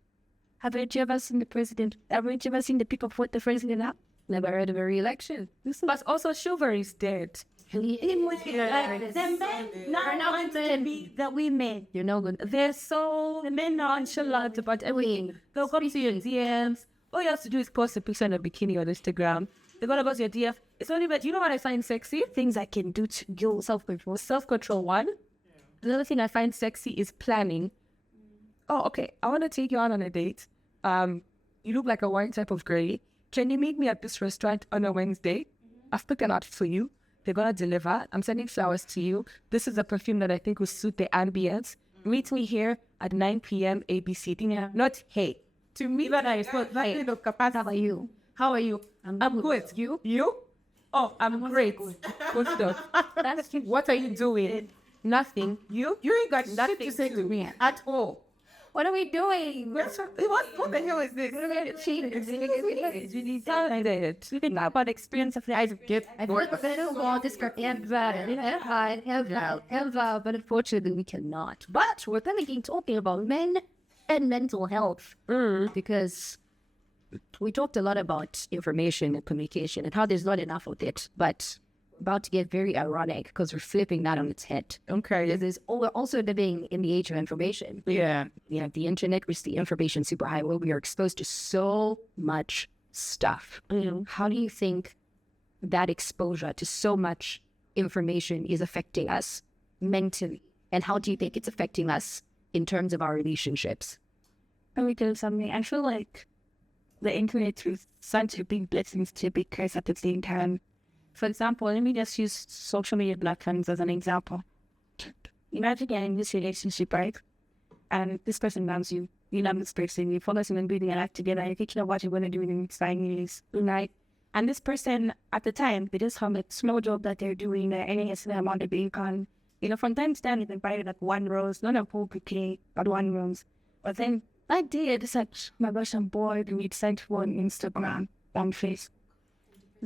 Haven't you ever seen the president? Haven't you ever seen the people put the president up? Never heard of a re-election. But also chivalry is dead. The men now want to be the women. You're no good. They're so the men nonchalant about everything. They'll come to your DMs. All you have to do is post a picture in a bikini on Instagram. They're gonna go to your DF. It's only that you know what I find sexy? Things I can do to build self-control. Self-control, one. The other thing I find sexy is planning. Oh, okay. I want to take you out on a date. You look like a wine type of girl. Can you meet me at this restaurant on a Wednesday? I've picked an outfit for you. They're going to deliver. I'm sending flowers to you. This is a perfume that I think will suit the ambience. Meet me here at 9 p.m. ABCD. Yeah. Not hey. To me, that I thought, hey, how are you? How are you? I'm good. You? Oh, I'm great. Good stuff. What are you doing? Nothing. You ain't got nothing to say to me at all. What are we doing? What the hell is this? We didn't know about experience of life. I've worked with all this but unfortunately we cannot. But we're going to be talking about men and mental health because we talked a lot about information and communication and how there's not enough of it. But about to get very ironic because we're flipping that on its head. Okay. We're also living in the age of information. Yeah. You know, the internet, we see information superhighway. We are exposed to so much stuff. How do you think that exposure to so much information is affecting us mentally? And how do you think it's affecting us in terms of our relationships? Let me tell you something. I feel like the internet is such a big blessing to a big curse at the same time. For example, let me just use social media platforms as an example. Imagine you're in this relationship, right? And this person loves you. You love this person. You're focusing on building a life together. You're thinking of what you're going to do in the next 5 years, right? And this person, at the time, they just have a small job that they're doing. They're earning a certain amount of income. You know, from time to time, they buy like one rose, not a whole bouquet, but one rose. But then that day, I decided, oh my gosh, I'm bored. And we decide to go on Instagram, on Facebook.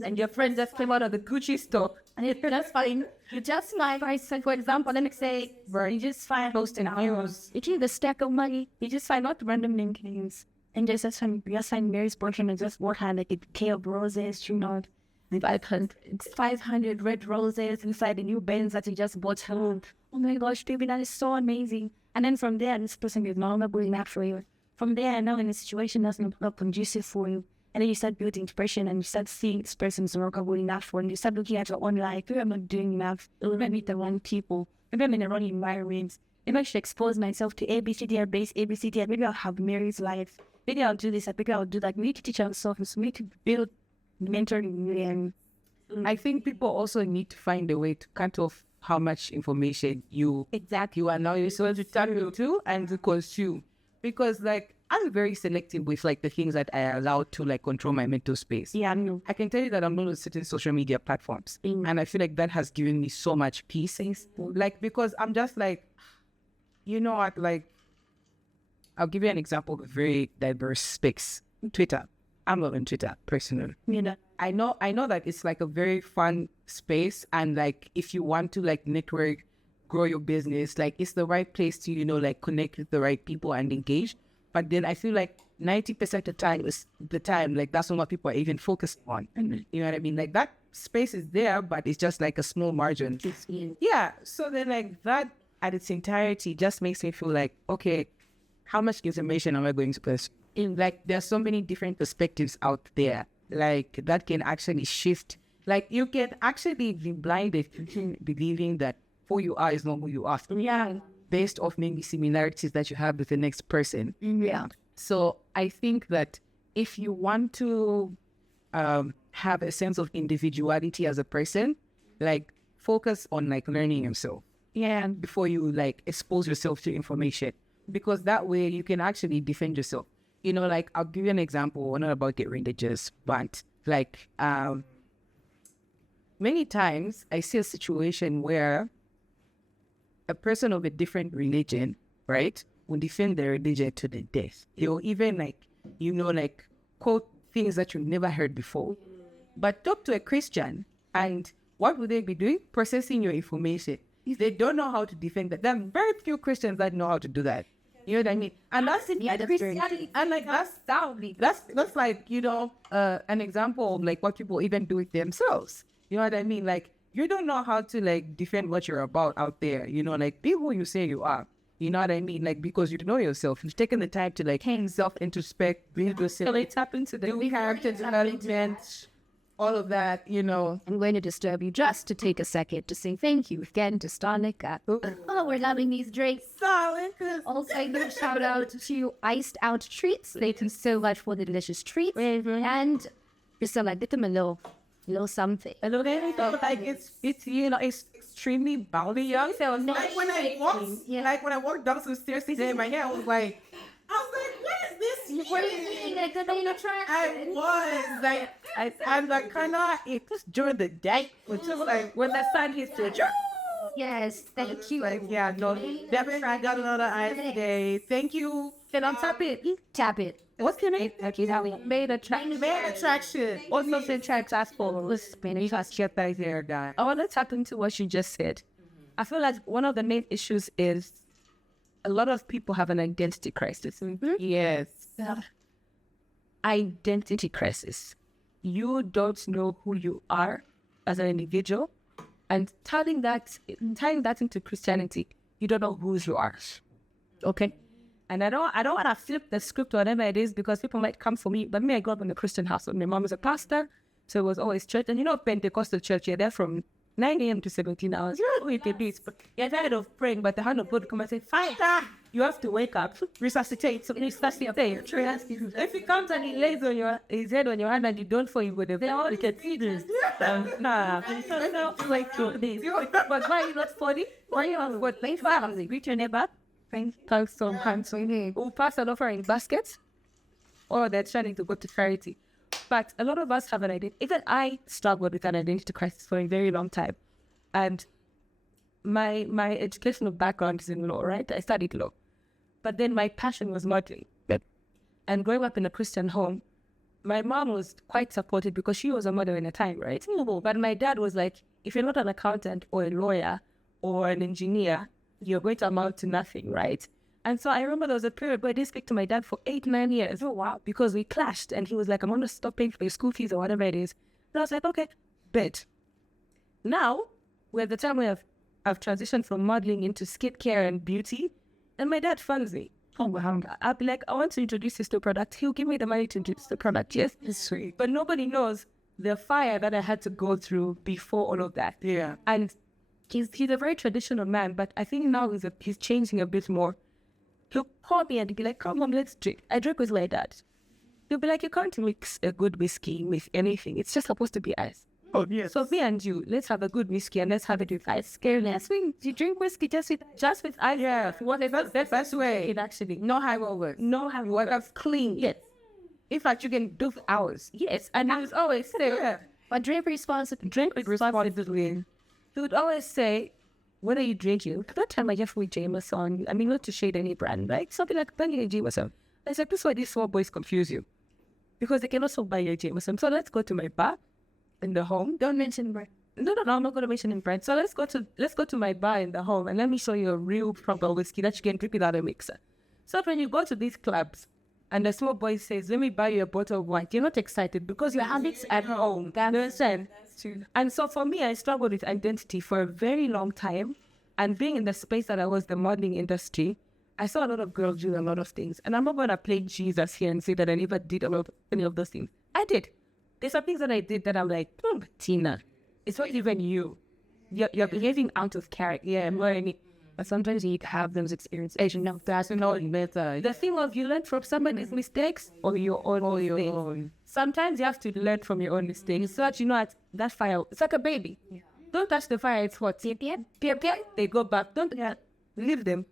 And your friend just came out of the Gucci store. And it's just fine. You just find, for example, let me say, you just find posting hours. You keep the stack of money. You just find not random names. And just find Mary's boyfriend and just work on like a bouquet of roses, you know. It's 500 red roses inside the new Benz that you just bought home. Oh my gosh, baby, that is so amazing. And then from there, this person is no longer going out for you. From there, now in a situation that's not conducive for you. And then you start building depression and you start seeing this person's no longer going out for you. And you start looking at your own life. Maybe I'm not doing enough. Maybe I meet the wrong people. Maybe I'm in the wrong environment. Maybe I should expose myself to ABCD base ABCD. And maybe I'll have Mary's life. Maybe I'll do this. Maybe I'll do that. We need to teach ourselves. We need to build mentoring. And I think people also need to find a way to cut off how much information you allow yourself to tap into and to consume. Because like I'm very selective with like the things that I allow to like control my mental space. yeah, no. I can tell you that I'm not on certain social media platforms. And I feel like that has given me so much peace. Like, because I'm just like, you know what, like, I'll give you an example of a very diverse space. Twitter. I'm not on Twitter personally. You know. I know that it's like a very fun space, and like if you want to like network, grow your business, like it's the right place to, you know, like connect with the right people and engage. But then I feel like 90% of the time, like that's not what people are even focused on. You know what I mean? Like that space is there, but it's just like a small margin. Yeah. So then like that at its entirety just makes me feel like, okay, how much information am I going to pursue? Like there's so many different perspectives out there, like that can actually shift. Like you can actually be blinded to believing that who you are is not who you are. Yeah. Based off maybe similarities that you have with the next person. Yeah. So I think that if you want to have a sense of individuality as a person, like focus on like learning yourself. Yeah. Before you like expose yourself to information, because that way you can actually defend yourself. You know, like I'll give you an example. We're not about getting religious, but like many times I see a situation where a person of a different religion, right, will defend their religion to the death. They'll even like, you know, like quote things that you've never heard before. But talk to a Christian and what would they be doing? Processing your information. If they don't know how to defend that, there are very few Christians that know how to do that. You know what I mean? And that's it. Yeah, and like that's like, you know, an example of like what people even do with themselves. You know what I mean? Like you don't know how to like defend what you're about out there. You know, like be who you say you are. You know what I mean? Like because you know yourself. You've taken the time to like self-introspect, build yourself. So they tap into the character development, all of that, you know. I'm going to disturb you just to take a second to say thank you again to Starnica. Oh, we're loving these drinks. Also, a good shout out to Iced Out Treats. Thank you so much for the delicious treats. And Priscilla, get them a little something. A little like it's you know, it's extremely bouncy young. So like when I walked down the stairs today in my hair, I was like, what is this? What are you doing? Like, I was like, I'm like kind of it's during the day, which is like when the sun hits the jar. Yes, thank you. Like yeah, no, definitely I got another ice today. Thank you. Can I tap it? Tap it. What's the name? Okay, now we made attraction. Also, the tracks as follows. You just get that here, guy. I want to tap into what you just said. I feel like one of the main issues is a lot of people have an identity crisis. Mm-hmm. Yes. Identity crisis. You don't know who you are as an individual. And tying that into Christianity, you don't know whose you are. Okay? And I don't want to flip the script or whatever it is, because people might come for me. But me, I grew up in a Christian household. My mom is a pastor, so it was always church. And Pentecostal church, you're there from 9 a.m. to 17 hours. You know what it is. But you're tired of praying, but the hand of God come and say, fine, you have to wake up, resuscitate. So resuscitate. If he comes and he lays his head on your hand and you don't fall, you go there. They all can see this. Nah. But why are you not 40? Why are you not 40? Greet your neighbor. Thanks sometimes. We'll pass an offering baskets, or they're trying to go to charity. But a lot of us have an identity. Even I struggled with an identity crisis for a very long time. And my educational background is in law, right? I studied law. But then my passion was modeling. And growing up in a Christian home, my mom was quite supportive because she was a model in a time, right? But my dad was like, if you're not an accountant or a lawyer or an engineer, you're going to amount to nothing, right? And so I remember there was a period where I didn't speak to my dad for 8-9 years. Oh, wow. Because we clashed. And he was like, I'm going to stop paying for your school fees or whatever it is. And I was like, okay, bet. Now, we're at the time where I've transitioned from modeling into skincare and beauty. And my dad funds me. Oh, wow. I'll be like, I want to introduce this to a product. He'll give me the money to introduce the product. Yes, it's sweet. But nobody knows the fire that I had to go through before all of that. Yeah. And he's a very traditional man, but I think now he's changing a bit more. He'll call me and he'll be like, come on, let's drink. I drink with my dad. He'll be like, you can't mix a good whiskey with anything. It's just supposed to be ice. Oh, yes. So me and you, let's have a good whiskey and let's have it with ice. Careless. You drink whiskey just with ice. Yeah. Whatever the best way. It actually. No hangover. No hangover. That's clean. Yes. In fact, you can do hours. Yes. And I was always say, but drink responsibly. He would always say, what are you drinking? At that time, I just with Jameson. I mean, not to shade any brand, right? Something like buying a Jameson. I said, this is why these small boys confuse you. Because they can also buy a Jameson. So let's go to my bar in the home. Don't mention brand. No, I'm not going to mention in brand. So let's go to my bar in the home and let me show you a real proper whiskey that you can drink without a mixer. So when you go to these clubs and the small boy says, let me buy you a bottle of wine, you're not excited because your habits at home. You understand? And so for me, I struggled with identity for a very long time. And being in the space that I was, the modeling industry, I saw a lot of girls do a lot of things. And I'm not going to play Jesus here and say that I never did any of those things. I did. There's some things that I did that I'm like, Tina, it's not even you. You're behaving out of character. Yeah, but sometimes you have those experiences. You know, that's not better. The thing of you learn from somebody's mistakes or your own. Sometimes you have to learn from your own mistakes so that you know that fire, it's like a baby. Yeah. Don't touch the fire, it's hot. They go back. Don't leave them.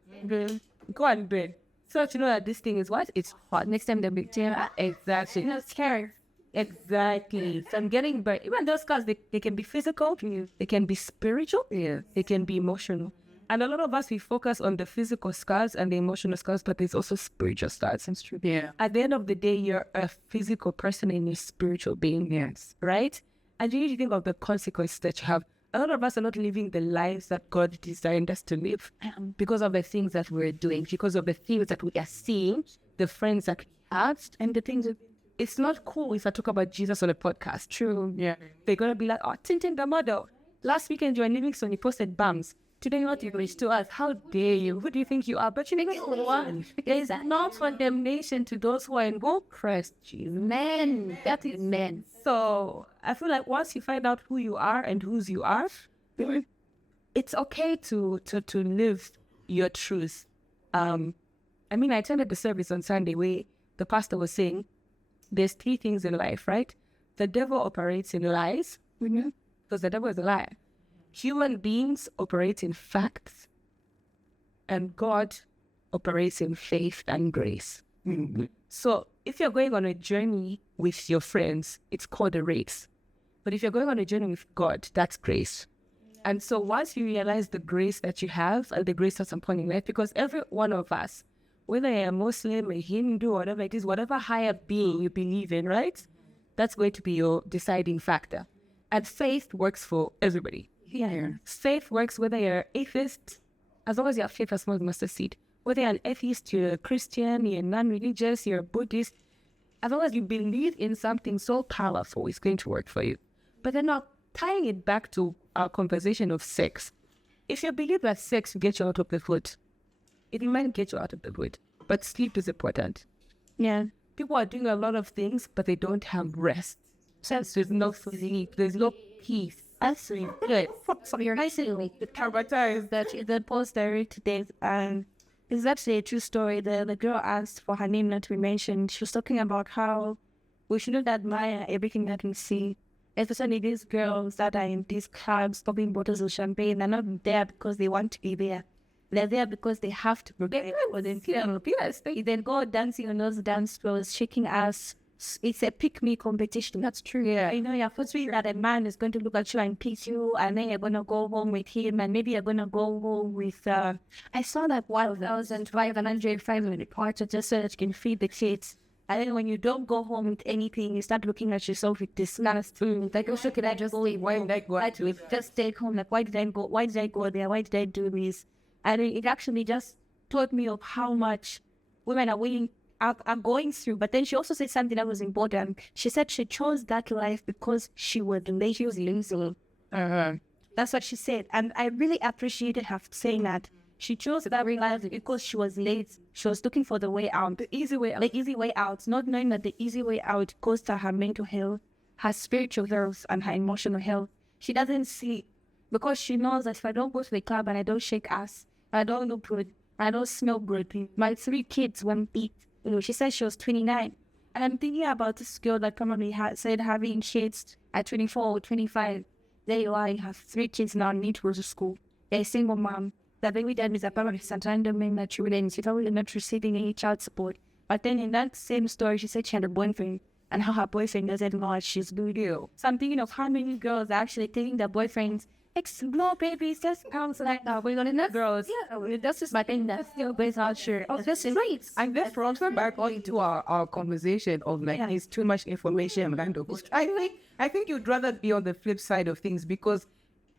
Go and burn. So that you know that this thing is what? It's hot. Next time they'll be exactly. It's scary. Exactly. So I'm getting burnt. Even those scars, they can be physical, they can be spiritual, they can be emotional. And a lot of us, we focus on the physical scars and the emotional scars, but there's also spiritual scars. That's true. Yeah. At the end of the day, you're a physical person and you're a spiritual being. Yes. Right? And you need to think of the consequences that you have. A lot of us are not living the lives that God designed us to live because of the things that we're doing, because of the things that we are seeing, the friends that we have, and the things that it's not cool if I talk about Jesus on a podcast. True. Yeah. They're going to be like, oh, Tintin the model. Last weekend you were in Livingston, you posted bums. Today not English to us. How dare you? Who do you think you are? But you think there is no condemnation to those who are in Christ Jesus. Men. That is men. So I feel like once you find out who you are and whose you are, it's okay to live your truth. I mean, I attended the service on Sunday where the pastor was saying, there's 3 things in life, right? The devil operates in lies, because the devil is a liar. Human beings operate in facts, and God operates in faith and grace. So if you're going on a journey with your friends, it's called a race. But if you're going on a journey with God, that's grace. And so once you realize the grace that you have and the grace that's upon your life, because every one of us, whether you're a Muslim, a Hindu, whatever it is, whatever higher being you believe in, right? That's going to be your deciding factor. And faith works for everybody. Yeah. Faith works whether you're atheist, as long as you have faith as small as mustard seed. Whether you're an atheist, you're a Christian, you're non-religious, you're a Buddhist, as long as you believe in something so powerful, it's going to work for you. But then not tying it back to our conversation of sex, if you believe that sex will get you out of the hood, it might get you out of the hood, but sleep is important. Yeah. People are doing a lot of things, but they don't have rest. Since there's no sleep, there's no peace. Actually, good. So you're actually Traumatized. that the post I read today, it's actually a true story. The girl asked for her name not to be mentioned. She was talking about how we shouldn't admire everything that we see. Especially these girls that are in these clubs popping bottles of champagne. They're not there because they want to be there. They're there because they have to protect or they then go dancing on those dance floors, shaking ass. It's a pick-me competition. That's true. Yeah. You know, you're forcing that a man is going to look at you and pick you, and then you're going to go home with him, and maybe you're going to go home with... I saw that 1,505 in the parts just so that you can feed the kids. And then when you don't go home with anything, you start looking at yourself with disgust. Like, oh, should I just leave? Why did I go? Just stay home. Like, why did I go? Why did I go there? Why did I do this? And it actually just taught me of how much women are going through. But then she also said something that was important. She said she chose that life because she was lazy. She was lazy. That's what she said. And I really appreciated her saying that. She chose that life because she was late. She was looking for the way out. The easy way out. Not knowing that the easy way out goes to her mental health, her spiritual health, and her emotional health. She doesn't see because she knows that if I don't go to the club and I don't shake ass, I don't look good, I don't smell good, my 3 kids won't eat. You know, she said she was 29. And I'm thinking about this girl that probably said having kids at 24 or 25. There you are, you have 3 kids now, need to go to school. You're a single mom. The baby dad is apparently some random man that she wouldn't. She's probably not receiving any child support. But then in that same story, she said she had a boyfriend and how her boyfriend doesn't know what she's doing. So I'm thinking of how many girls are actually taking their boyfriends, explore babies, just comes like that. We're gonna not girls. Yeah, that's just my thing. That's still based on sure. Oh, this is great. And this brought back into our conversation of like, there's too much information. I think you'd rather be on the flip side of things because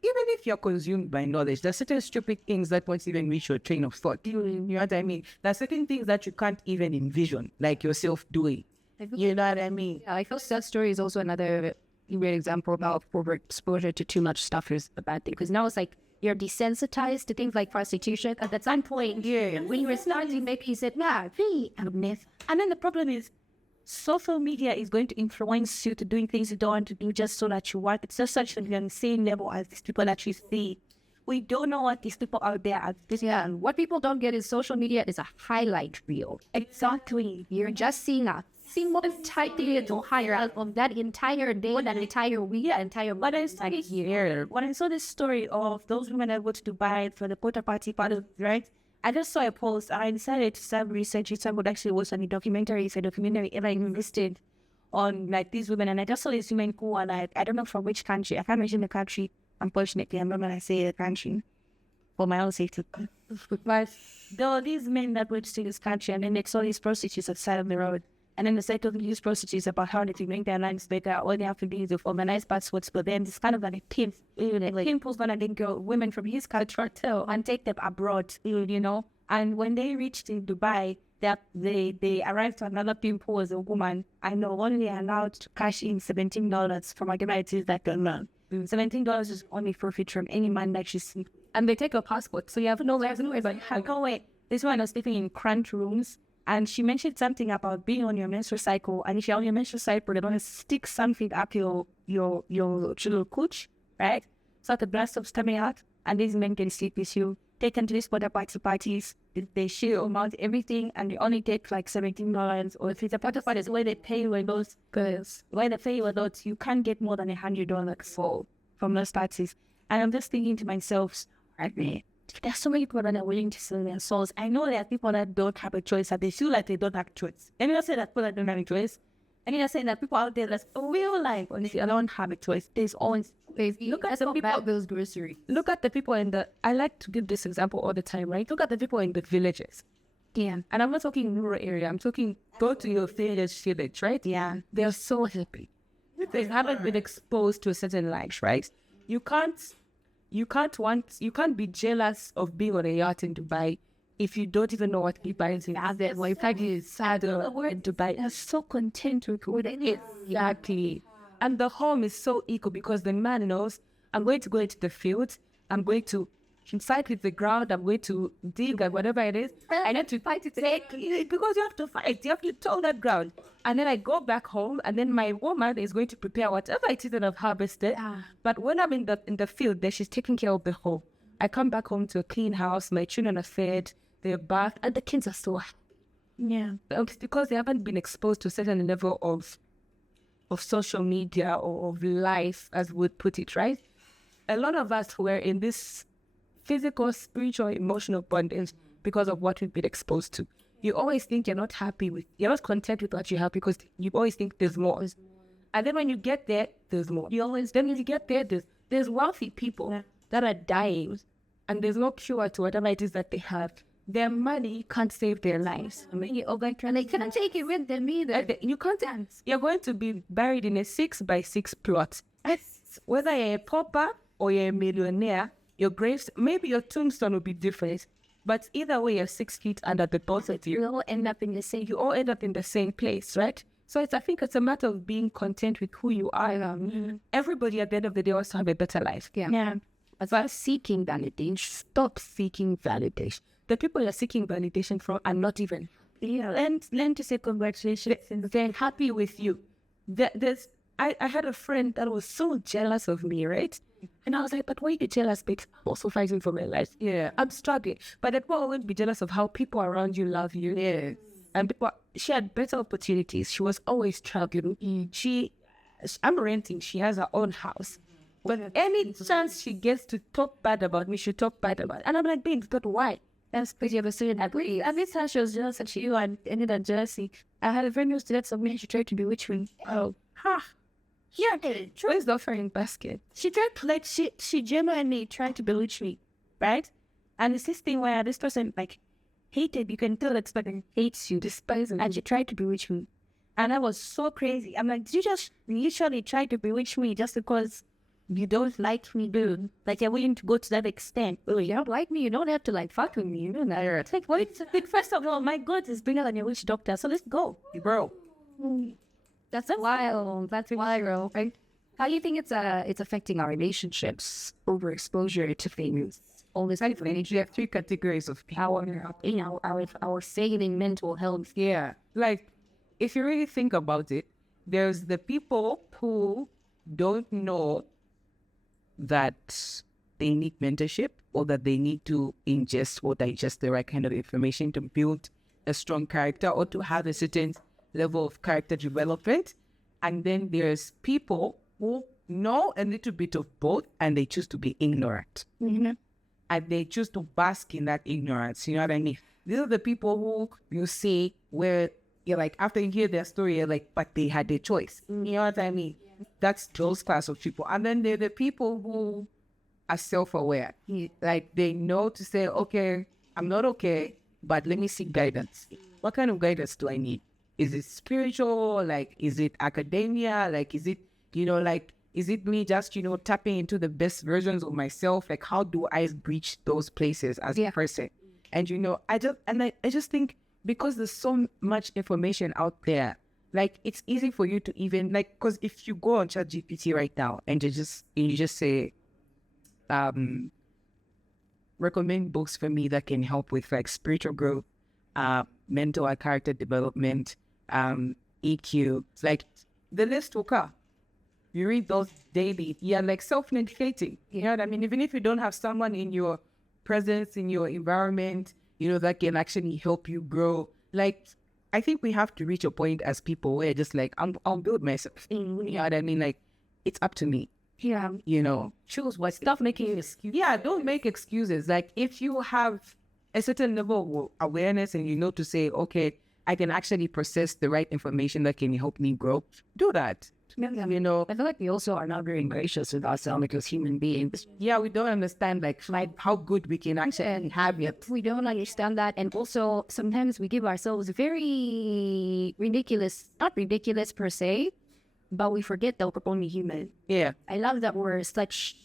even if you're consumed by knowledge, there's certain stupid things that won't even reach your train of thought. You know what I mean? There's certain things that you can't even envision, like yourself doing. You know what I mean? Yeah, I feel that story is also another great example about overexposure to too much stuff is a bad thing. Because now it's like you're desensitized to things like prostitution. At some point, when you were starting, maybe you said, and then the problem is, social media is going to influence you to doing things you don't want to do just so that you want. It's just such that you're on the same level as these people that you see. We don't know what these people out there are. Yeah, and what people don't get is social media is a highlight reel. Exactly. You're just seeing a single entire to higher out of that entire day, that entire week, entire month, entire year. When I saw this story of those women that go to Dubai for the quarter party part of right? I just saw a post. I decided to start researching someone actually was on a documentary. It's a documentary ever invested on like these women. And I just saw these women who are like, I don't know from which country. I can't mention the country. Unfortunately, I'm not going to say the country for my own safety. But there were these men that went to this country and then they saw these prostitutes at the side of the road. And then they started talking to these prostitutes about how they can make their lives better. All they have to do is organize passwords for them. It's kind of like a pimp. Like pimp was gonna then go women from his culture and take them abroad, you know. And when they reached in Dubai, they arrived to another pimp who was a woman. And they were only allowed to cash in $17 from a guy it is like a man. $17 is only profit from any man that you see. And they take your passport. So you have no way, but go away. This one was sleeping in cramped rooms. And she mentioned something about being on your menstrual cycle. And if you're on your menstrual cycle, they're going to stick something up your little cooch, right? So the blood stops coming out. And these men can sleep with you. Taken to these quarter parties. They share amount everything. And they only take like $17. Or if it's a quarter party, where they pay you a lot. Because where they pay you a lot, you can't get more than $100 from those parties. And I'm just thinking to myself, right, there's so many people that are willing to sell their souls. I know there are people that don't have a choice and they feel like they don't have a choice. And you say that people that don't have a choice. And you're saying that people out there that's real life, honestly, I don't have a choice. There's always, look at the people, those groceries. Look at the people I like to give this example all the time, right? Look at the people in the villages. Yeah. And I'm not talking rural area. I'm talking, go to your village, right? Yeah. They're so happy. They haven't been exposed to a certain life, right? You can't be jealous of being on a yacht in Dubai if you don't even know what Dubai is. In fact, it's sad in Dubai. They're so content with what it is. Exactly. And the home is so equal because the man knows, I'm going to go into the field, I'm going to fight with the ground, I'm going to dig and whatever it is. I need to fight it because you have to fight, you have to till that ground. And then I go back home, and then my woman is going to prepare whatever it is that I've harvested. But when I'm in the field, there she's taking care of the home. I come back home to a clean house, my children are fed, they're bathed, and the kids are so happy. Yeah. It's because they haven't been exposed to a certain level of social media or of life, as we would put it, right? A lot of us were in this physical, spiritual, emotional bondage because of what we've been exposed to. You always think you're not content with what you have because you always think there's more. And then when you get there, there's more. Then when you get there, there's wealthy people that are dying, and there's no cure to whatever it is that they have. Their money can't save their lives. I mean, they can't take it with them either. You can't. You're going to be buried in a 6x6 plot. Whether you're a pauper or you're a millionaire, your graves, maybe your tombstone will be different, but either way, you're 6 feet under the bottom. You all end up in the same. You all end up in the same place, right? So I think it's a matter of being content with who you are. Everybody at the end of the day wants to have a better life. Yeah. But seeking validation, stop seeking validation. The people you're seeking validation from are not even. Learn to say congratulations. They're happy with you. I had a friend that was so jealous of me, right? And I was like, but why are you jealous? Because I'm also fighting for my life. Yeah, I'm struggling. But the people won't be jealous of how people around you love you. Yeah. And she had better opportunities. She was always traveling. I'm renting. She has her own house. But any chance she gets to talk bad about me, she talk bad about it. And I'm like, babe, but why? That's because you have a certain agree. Every time she was jealous at you and ended up jealousy. I had a friend who was jealous of me. She tried to bewitch me. Yeah, where's the offering basket? She genuinely tried to bewitch me, right? And it's this thing where this person hated. You can tell it's hates you, despises, and she tried to bewitch me. And I was so crazy. I'm like, did you just literally try to bewitch me just because you don't like me, dude? Like, you're willing to go to that extent. Oh, you don't like me? You don't have to fuck with me. You know that. It's like, wait, first of all, my God is bigger than your witch doctor. So let's go, bro. That's wild. That's wild. Right? How do you think it's affecting our relationships? Overexposure to things. All this kind of thing. You have 3 categories of people. Our saving mental health. Yeah. If you really think about it, there's the people who don't know that they need mentorship or that they need to ingest or digest the right kind of information to build a strong character or to have a certain level of character development. And then there's people who know a little bit of both and they choose to be ignorant. Mm-hmm. And they choose to bask in that ignorance. You know what I mean? These are the people who you see where you're like, after you hear their story, you're like, but they had a choice. You know what I mean? Yeah. That's those class of people. And then there are the people who are self-aware. Like, they know to say, okay, I'm not okay, but let me seek guidance. What kind of guidance do I need? Is it spiritual? Is it academia? Is it, is it me just, tapping into the best versions of myself? How do I reach those places as a person? And, I just think, because there's so much information out there, it's easy for you to even, because if you go on ChatGPT right now and you just say, recommend books for me that can help with spiritual growth, mental and character development, EQ, the list will come. You read those daily. Yeah, self-medicating. You know what I mean? Even if you don't have someone in your presence, in your environment, that can actually help you grow. I think we have to reach a point as people where just I'll build myself. You know what I mean? It's up to me. Yeah. Choose what. Stop making excuses. Yeah, don't make excuses. If you have a certain level of awareness and to say, okay, I can actually process the right information that can help me grow, do that. I feel like we also are not very gracious with ourselves as human beings. Yeah, we don't understand how good we can actually have it. We don't understand that, and also sometimes we give ourselves very not ridiculous per se, but we forget that we're only human. Yeah. I love that we're such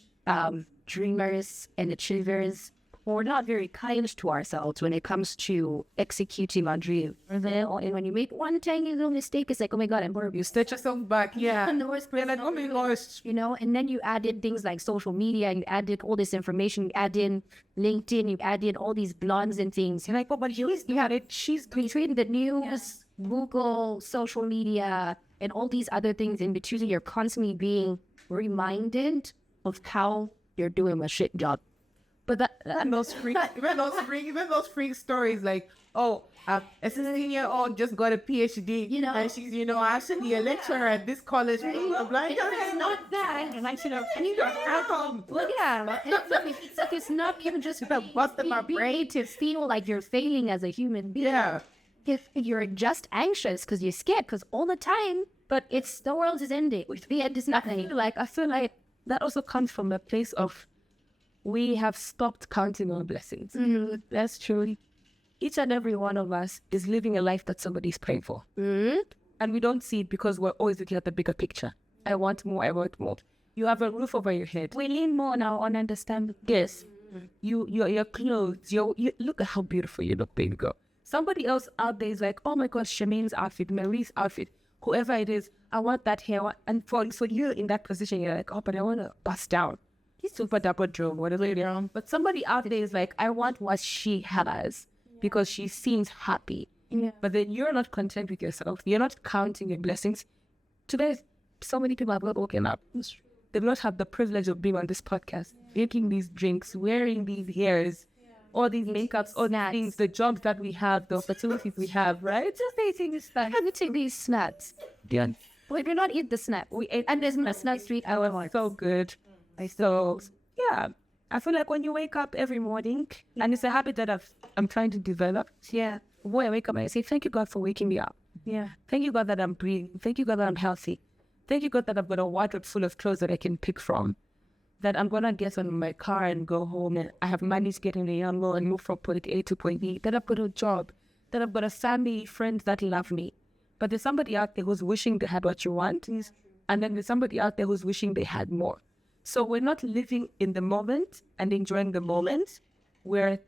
dreamers and achievers, we're not very kind to ourselves when it comes to executing our dream. And when you make one tiny little mistake, it's like, oh my God, I'm horrible. You stretch yourself back. Yeah. And the worst You're like, oh my gosh. you know, and then you add in things like social media, you add in all this information, you add in LinkedIn, you add in all these blogs and things. You're like, oh, but she's Between the news, Google, social media, and all these other things in between, you're constantly being reminded of how you're doing a shit job. But even those freak stories like, oh, a 16-year-old just got a PhD, You know. and she's, actually a lecturer at this college. I'm like, It's not that. And I should have, well, yeah, it's not even just about busting my brain to feel like you're failing as a human being. yeah. If you're just anxious because you're scared, because all the time, but it's the world is ending. The end is nothing. I feel like that also comes from a place of we have stopped counting our blessings. That's true. Each and every one of us is living a life that somebody's praying for. And we don't see it because we're always looking at the bigger picture. I want more, I want more. You have a roof over your head. We lean more now on understanding. Yes. Your clothes, you look at how beautiful you look, baby girl. Somebody else out there is like, oh my gosh, Charmaine's outfit, Marie's outfit, whoever it is, I want that hair. And for you in that position, you're like, oh, but I want to bust down. He's super double job, whatever it is. But somebody out there is like, I want what she has because she seems happy. Yeah. But then you're not content with yourself. You're not counting your blessings. Today, so many people have not woken up. They've not had the privilege of being on this podcast, making these drinks, wearing these hairs, all these makeups, all these things, the jobs that we have, the opportunities we have, right? Just eating this stuff. Have you take these snacks? Yeah. We do not eat the snack. We ate, and there's no snack street hour one. So good. So, yeah. I feel like when you wake up every morning, and it's a habit that I'm trying to develop. Yeah. When I wake up, I say, thank you, God, for waking me up. Yeah. Thank you, God, that I'm breathing. Thank you, God, that I'm healthy. Thank you, God, that I've got a wardrobe full of clothes that I can pick from. That I'm going to get on my car and go home, and I have money to get in the Yambo and move from point A to point B. That I've got a job. That I've got a family, friends that love me. But there's somebody out there who's wishing they had what you want. And then there's somebody out there who's wishing they had more. So we're not living in the moment and enjoying the moment. We're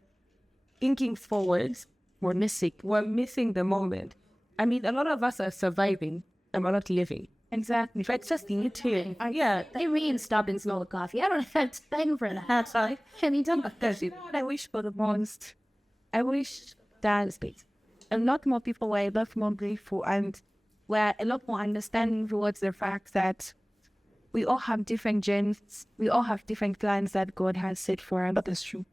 thinking forward. We're missing the moment. I mean, a lot of us are surviving and we're not living. Exactly. It's just eating. Yeah. They really stop and smell the coffee. I don't have time for that. Sorry. Can you tell me? I wish for the most. I wish that a lot more people were a lot more grateful and were a lot more understanding towards the fact that we all have different journeys. We all have different plans that God has set for us. That's true.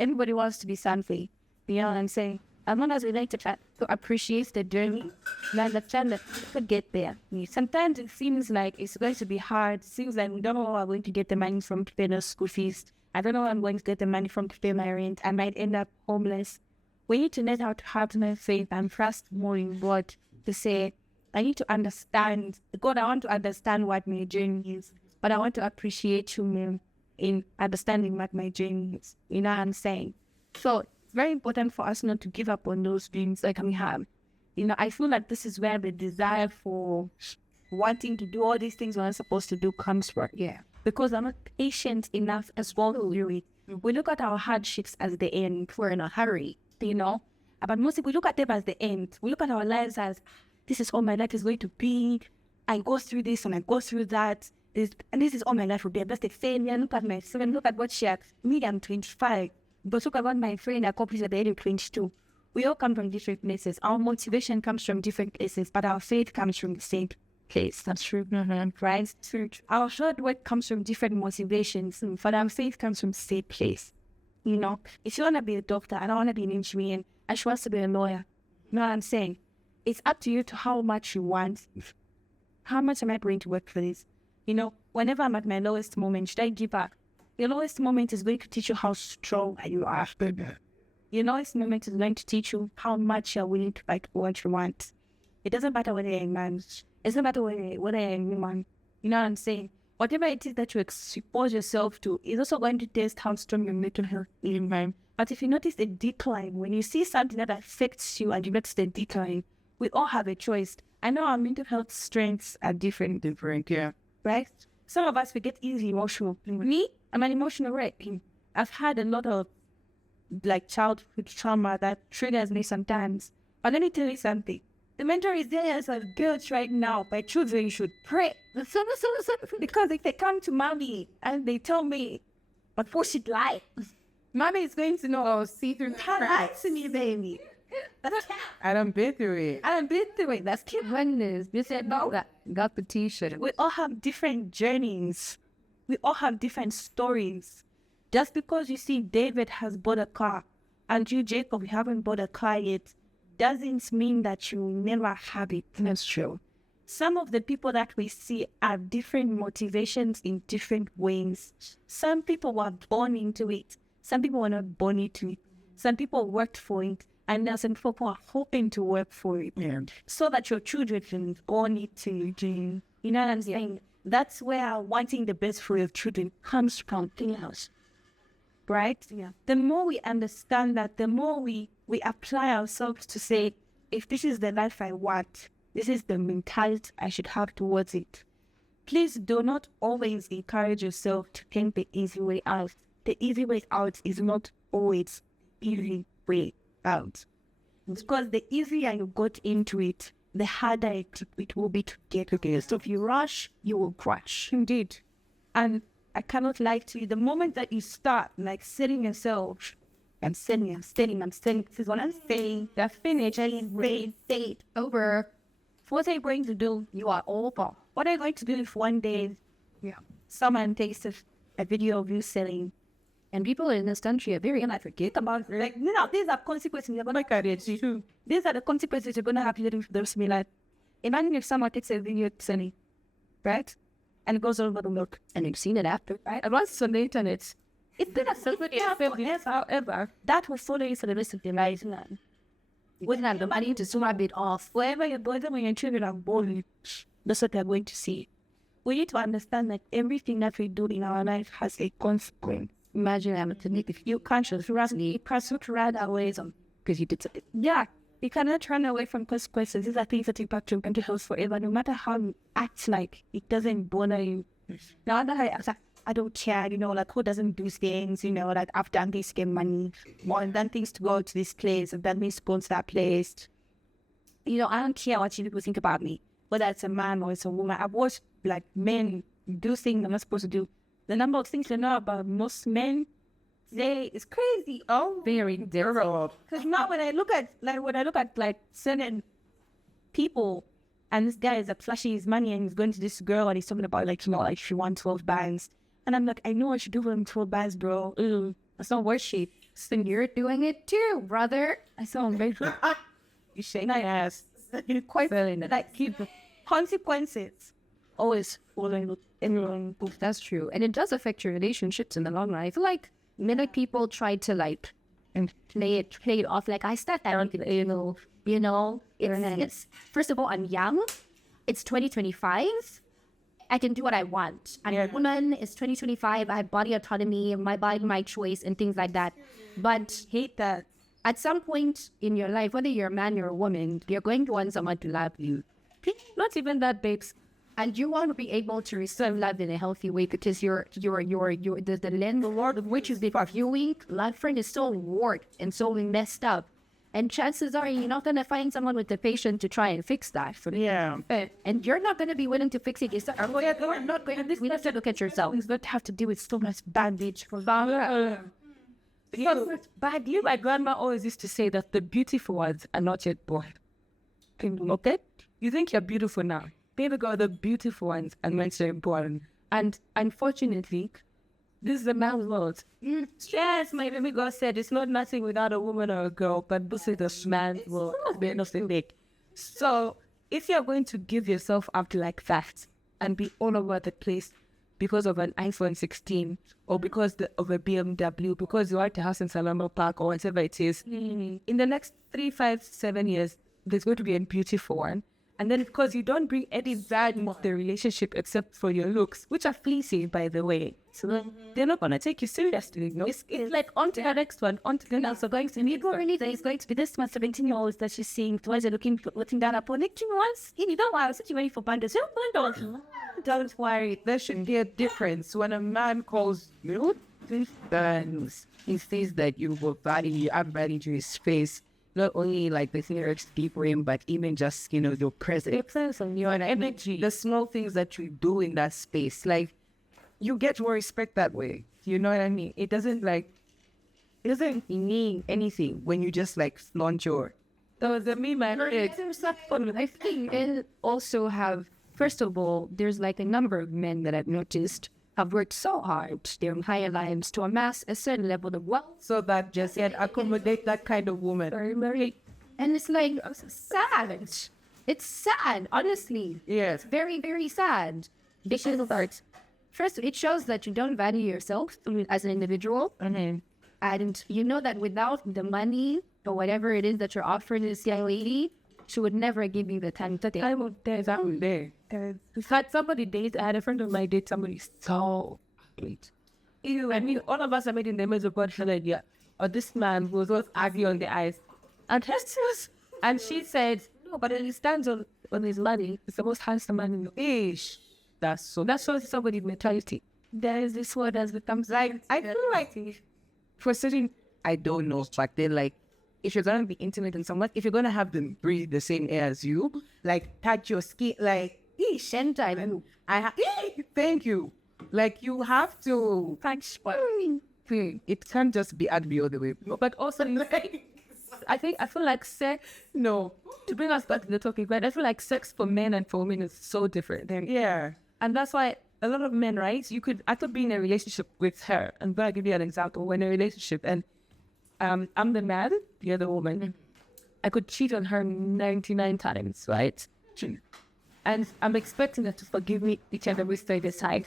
Everybody wants to be something. You know what I'm saying? As long as we like to try to appreciate the journey, and understand that we could get there. Sometimes it seems like it's going to be hard. It seems like we don't know how we're going to get the money from to pay the school fees. I don't know how I'm going to get the money from to pay my rent. I might end up homeless. We need to learn how to have my faith and trust more in God to say, I need to understand. God, I want to understand what my journey is, but I want to appreciate you in understanding what my journey is. You know what I'm saying? So it's very important for us not to give up on those dreams like we have. I feel like this is where the desire for wanting to do all these things we're not supposed to do comes from. Yeah. Because I'm not patient enough as well to do it. We look at our hardships as the end. We're in a hurry, But mostly we look at them as the end. We look at our lives as, this is all my life is going to be. I go through this and I go through that. And this is all my life will be. I'm just a failure. Look at my friend. Look at what she had. Me, I'm 25. But look at what my friend accomplished at the age of 22. We all come from different places. Our motivation comes from different places, but our faith comes from the same place. That's true. Right? True. Our hard work comes from different motivations, but our faith comes from the same place. If you want to be a doctor, I don't want to be an engineer, and she wants to be a lawyer. You know what I'm saying? It's up to you to how much you want. How much am I going to work for this? Whenever I'm at my lowest moment, should I give up? Your lowest moment is going to teach you how strong you are. Your lowest moment is going to teach you how much you're willing to fight for what you want. It doesn't matter whether you're a man. It doesn't matter whether you're a woman. You know what I'm saying? Whatever it is that you expose yourself to is also going to test how strong your mental health is. But if you notice a decline, when you see something that affects you and you notice the decline, we all have a choice. I know our mental health strengths are different, yeah. Right? Some of us, we get easily emotional. Me, I'm an emotional wreck. I've had a lot of like childhood trauma that triggers me sometimes. But let me tell you something. The mental resilience of girls right now, my children should pray. Because if they come to mommy and they tell me, but what should lie? Mommy is going to know, see through to me, baby. I done been through it. I done been through it. That's cute. Goodness, you said no. Got the t-shirt. We all have different journeys. We all have different stories. Just because you see David has bought a car and you, Jacob, haven't bought a car yet, doesn't mean that you will never have it. That's true. Some of the people that we see have different motivations in different ways. Some people were born into it. Some people were not born into it. Some people worked for it. And there's some people who are hoping to work for it. Yeah. So that your children can go on it to you. You know what I'm saying? That's where wanting the best for your children comes from. Right? Yeah. The more we understand that, the more we apply ourselves to say, if this is the life I want, this is the mentality I should have towards it. Please do not always encourage yourself to take the easy way out. The easy way out is not always easy way out. Because the easier you got into it, the harder it will be to get again. So if you rush, you will crash. Indeed. And I cannot lie to you, the moment that you start like setting yourself, I'm setting, this is what I'm saying, they're finished, rain, fade, Over. what are you going to do? You are over. What are you going to do if one day someone takes a video of you selling? And people in this country are very Forget about it. Like, these are consequences you're gonna carry. These are the consequences you're gonna have to live for the rest of your life. Imagine if someone takes a video selling, right? And it goes all over the world. and you've seen it after. Right? And once it's on the internet, it's been a celebrity. However, that will follow you for the rest of your life. We wouldn't have the money to zoom a bit off. Wherever you're born, when your children are born, that's what they're going to see. We need to understand that everything that we do in our life has a consequence. Imagine having to make You can't just run away because you did something. Yeah, you cannot run away from consequences. These are things that impact your mental health forever, no matter how you act like it doesn't bother you. Now that I don't care, like who doesn't do things, like I've done this to get money, or I've done things to go to this place, I've done this to go to that place. I don't care what you people think about me, whether it's a man or it's a woman. I've watched like men do things they're not supposed to do. The number of things they know about most men today is crazy. Oh, Very different. because now when I look at certain people, and this guy is like flashing his money and he's going to this girl and he's talking about like she won 12 bands, and I'm like, I know I should do them 12 bands, bro. That's not worth shit. So you're doing it too, brother. I saw him very you shake my ass. You're quite like keep consequences always following everyone. That's true. And it does affect your relationships in the long run. I feel like many people try to like and play it off like I start that it's first of all, I'm young. It's 2025. I can do what I want. I'm a woman. It's 2025. I have body autonomy, my body, my choice, and things like that. But Hate that. at some point in your life, whether you're a man or a woman, you're going to want someone to love you. Not even that, babes. And you want to be able to receive love in a healthy way because the lens of which you've been viewing love friend is so warped and so messed up. And chances are you're not going to find someone with the patience to try and fix that. And you're not going to be willing to fix it yourself. You're not going to. We have to look at yourself. You don't have to deal with so much bandage. Badly, my grandma always used to say that the beautiful ones are not yet born. Okay? You think you're beautiful now. Baby girl, the beautiful ones are not yet born. And unfortunately, this is a man's world. Yes, my baby girl said it's not nothing without a woman or a girl, but this is the man's world. So, if you're going to give yourself up like that and be all over the place because of an iPhone 16 or because of a BMW, because you're at a house in Salama Park or whatever it is, in the next 3, 5, 7 years, there's going to be a beautiful one. And then because you don't bring any value of the relationship except for your looks, which are fleecy, by the way. So they're not going to take you seriously. You know? It's like on to the next one, on to the next one. Going to meet really that is going to be this one 17-year-old that she's seeing. Twice looking down upon it. Once, you don't want to ready for bundles. Don't worry. There should be a difference when a man calls you, then he says that you will value, you add value to his face. Not only like the lyrics deep for him, but even just, you know, your presence and your energy, the small things that you do in that space. Like, you get more respect that way. You know what I mean? It doesn't mean anything when you just like flaunt your. So the meme I heard. I think and also have, first of all, there's like a number of men that I've noticed have worked so hard their entire lives to amass a certain level of wealth. So that just yet accommodate that kind of woman. And it's like sad. It's sad, honestly. Yes. Very, very sad. Because first, it shows that you don't value yourself as an individual. Mm-hmm. And you know that without the money or whatever it is that you're offering this young lady, she would never give you the time to take. I had somebody date. I had a friend of mine date somebody so great. I mean, all of us are made in the image of God. Yeah. Or this man who was ugly on the eyes. And she said, no, but he stands on his money. It's the most handsome man in the age. That shows somebody's mentality. There is this word that becomes like, I feel like For certain, I don't know, but they're like, if you're gonna be intimate with someone, if you're gonna have them breathe the same air as you, like touch your skin, like, thank you. Like, you have to. It can't just be ugly all the way. but also I feel like sex. No. To bring us back to the topic, but I feel like sex for men and for women is so different. Yeah. And that's why a lot of men, right? I could be in a relationship with her. I'm gonna give you an example. We're in a relationship and I'm the man, the other woman. I could cheat on her 99 times, right? And I'm expecting her to forgive me each and every single time.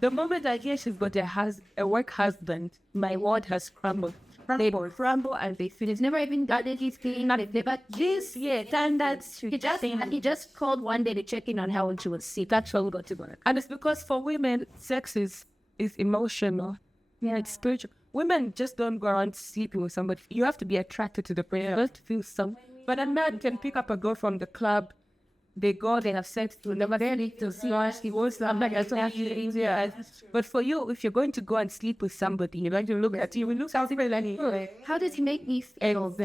The moment I hear she's got a work husband, my world has crumbled. They crumble and they finish. He's never even done anything. Not if never this. Yeah, and that's true. He just called one day to check in on her when she was sick. That's what we got to work. And it's because for women, sex is emotional. Yeah, it's spiritual. Women just don't go around sleeping with somebody. You have to be attracted to the person. You have to feel something. But a man can pick up a girl from the club. They go, they have sex, they never need to see her. He wants to have like a But for you, if you're going to go and sleep with somebody, you're going to look at you, look something like, how does he make me feel? The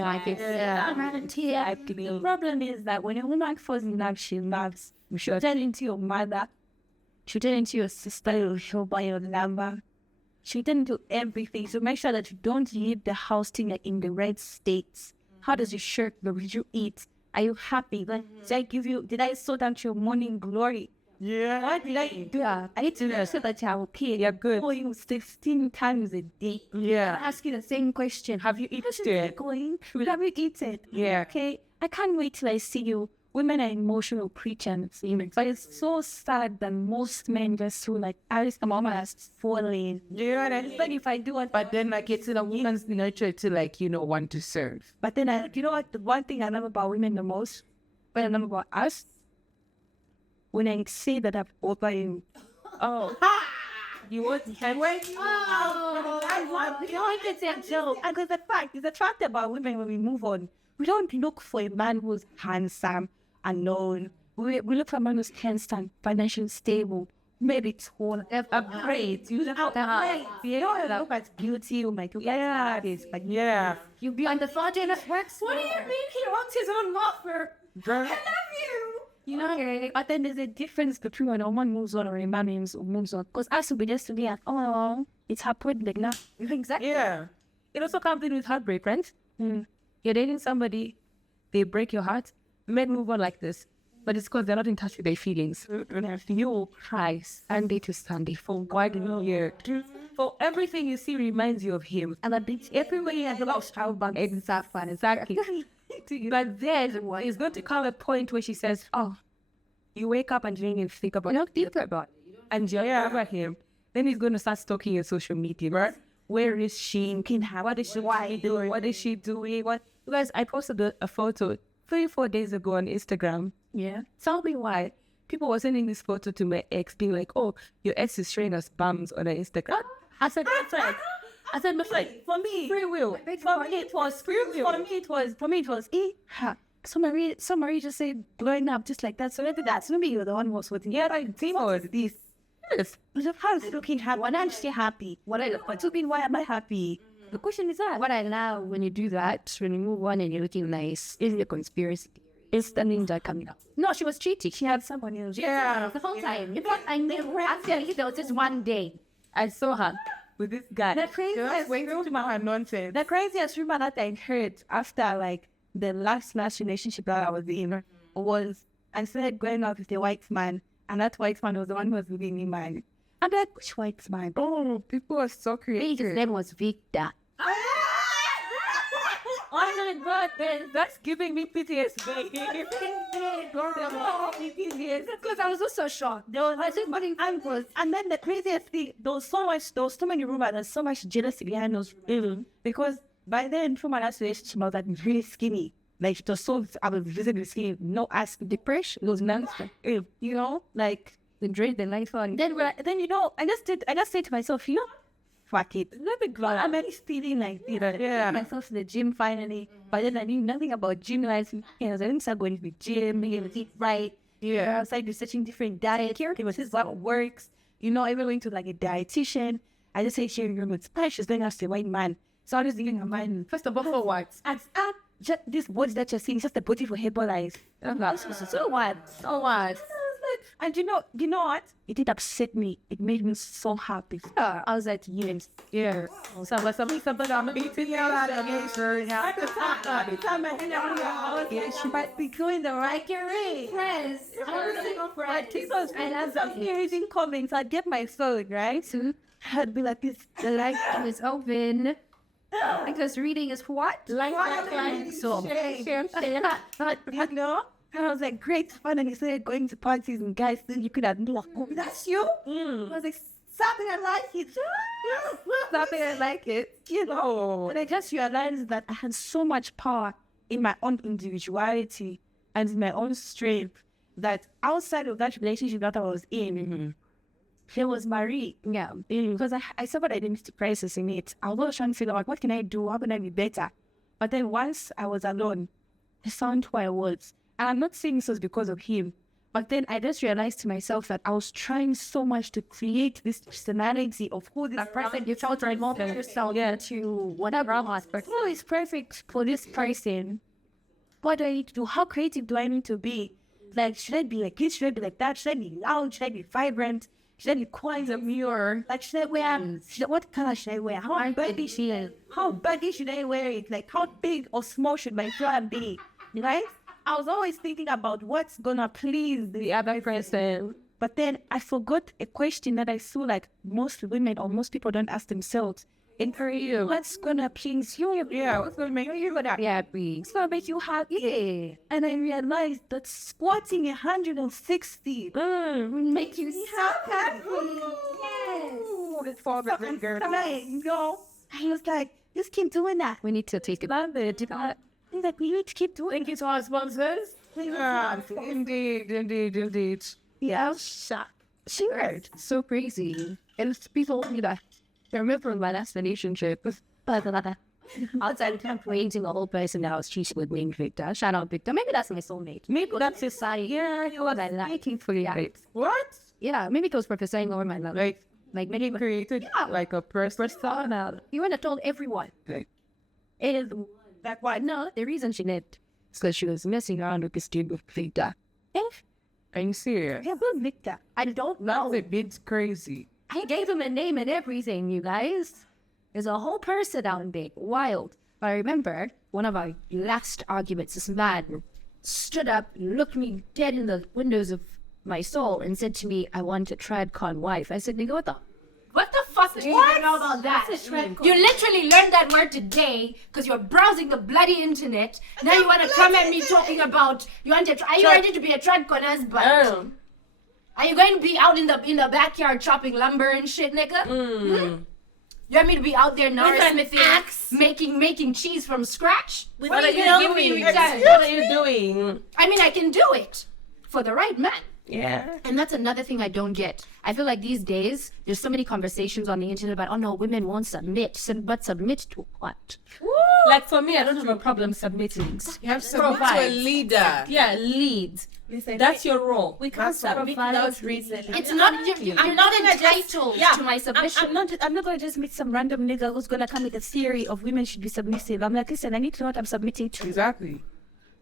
problem is that when a woman falls in love, she loves. You should turn into your mother. She turn into your sister. She'll buy your lover. She turn into everything. So make sure that you don't leave the house till you're in the right states. How does your shirt look? Did you eat? Are you happy? Did I sort out your morning glory? Yeah. What did I do? I need to know so that I'm okay. You're good. Oh, you 16 times a day. Yeah. I ask you the same question. Have you eaten? Have you eaten? Yeah. Okay. I can't wait till I see you. Women are emotional creatures. But it's so sad that most men just feel like, my mama has fallen. Yeah. But if I do it, But then, like, it's in a woman's nature to, like, want to serve. But then, you know what? The one thing I love about women the most, but I love about us, when I say that I've over you. Oh. You want to wait? I want to say a joke. And because the fact about women when we move on, we don't look for a man who's handsome and known. We look for a man who's handsome, financially stable, maybe tall, upgrade. You look at beauty. Oh my God. Yeah, it is. Like, yeah. You be on the phone and it works. What do you mean he wants his own offer? I love you. You know, but then there's a difference between when a woman moves on or a man moves on. Because us will be just to be like, oh, it's happened like that. Exactly. Yeah. It also comes in with heartbreak, right? You're dating somebody, they break your heart. Men move on like this, but it's because they're not in touch with their feelings. You cry Sunday to Sunday for 1 year. For everything you see reminds you of him. And everywhere he has lost child exactly. But then it's going to come a point where she says, oh, you wake up and you don't even think about it. And you remember him. Then he's going to start stalking your social media, right? Where is she? What is she doing? What is she doing? What? Guys, I posted a photo 3-4 days ago on Instagram. Yeah. Tell me why. People were sending this photo to my ex, being like, "Oh, your ex is showing us bums on her Instagram." I said, "That's right." I said, "But like, for me, free will. For me, it was free will. For me, it was Somebody just said blowing up just like that. So maybe that's maybe you're the one who was with me. Yeah, I think was this. Yes. How is it looking happy? When I'm still happy. What I look to be, why am I happy? The question is that. What I love when you do that, when you move on and you're looking nice, is the conspiracy. It's the ninja coming up. No, she was cheating. She had someone else. Yeah. The whole time. You know, I never actually, there was just one day I saw her With this guy. The craziest nonsense. The craziest rumor that I heard after like the last relationship that I was in was I started going out with a white man, and that white man was the one who was giving me mine. I'm like, which white man? Oh, people are so creative. his name was Victor. Oh my God, man, that's giving me PTSD. Because I was also shocked. There was just many angles, and then the craziest thing, there was so many rumors, there's so much jealousy behind those rumors. Because by then, from my last relationship, I was like really skinny. Like it was so, I was visibly skinny, no ass, depression, those nonsense. You know, like The dread, the life on. then you know, I just said to myself, you know, fuck it. Let me go. I'm already feeling like, you know, yeah. Myself in the gym finally. But then I knew nothing about gym life. I didn't start going to the gym, being able to eat right. Yeah. I started researching different diets. It was just what works. You know, even going to like a dietitian. I just said, sharing room with Spice. She's going after a white man. So I was thinking of mine. First of all, for what? Just this body that you're seeing is just a body for Herbalife. So what? So what? And you know what? It did upset me. It made me so happy. I was like, yes. Yeah. Something I'm beating out of she might be going the right way. Yes. I have some amazing comments. I'd get my phone, right? I'd be like this. The light is open. Because reading is what? So, you know? And I was like, great fun. And he started going to parties and guys, then you could have been like, oh, that's you? I was like, something I like it. Something I like it. You know. And I just realized that I had so much power in my own individuality and in my own strength that outside of that relationship that I was in, there was Marie. Yeah. Because I suffered identity crisis in it. I was always trying to figure out, what can I do? How can I be better? But then once I was alone, I found who I was. And I'm not saying this was because of him, but then I just realized to myself that I was trying so much to create this personality of who this person you felt right more than yourself to whatever aspect. Who is perfect for this person? What do I need to do? How creative do I need to be? Like, should I be like this? Should I be like that? Should I be loud? Should I be vibrant? Should I be quiet as a mirror? Like, should I wear, what color should I wear? How baggy should I wear it? Like, how big or small should my shirt be? Right? I was always thinking about what's gonna please the other person. But then I forgot a question that I feel like most women or most people don't ask themselves. In career, what's gonna please you? Yeah, what's gonna make you happy? What's gonna make you happy? Yeah. And I realized that squatting 160 make you so happy. Yes. I was like, just keep doing that. We need to take it. Love it. Like, we need to keep doing it. Thank you to our sponsors. Indeed. Yeah, sure. So crazy. And it's people, you know, I remember my last relationship. Outside of time creating a whole person that was cheating with named Victor. Shout out Victor. Maybe that's my soulmate. Maybe that's his side. Yeah, you know what I like for you. What? Yeah, maybe it was prophesying over my love. Like maybe created like a persona. You would have told everyone. It is like why? No, the reason she did is because she was messing around with this dude with Victor. Are you serious? Yeah, who's Victor? I don't know. That's a bit crazy. I gave him a name and everything, you guys. There's a whole person out there. Wild. But I remember one of our last arguments, this man stood up, looked me dead in the windows of my soul and said to me, I want a TradCon wife. I said, nigga, what the fuck do you know about that? You literally learned that word today because you're browsing the bloody internet. Now you want to come at me talking about are you ready to be a TradCon husband? Are you going to be out in the backyard chopping lumber and shit, nigga? You want me to be out there now With an smithing, axe? making cheese from scratch? With What are you milk. doing? Excuse What are you doing? I mean, I can do it for the right man. Yeah. And that's another thing I don't get. I feel like these days, there's so many conversations on the internet about, oh no, women won't submit. But submit to what? Like for me, I don't have a problem submitting. You have to submit to a Provide. leader. Yeah, lead. Listen, That's your role. we can't submit without reason. It's not you're not entitled to my submission. I'm not going to just meet some random nigga who's going to come with a theory of women should be submissive. I'm like, listen, I need to know what I'm submitting to. Exactly.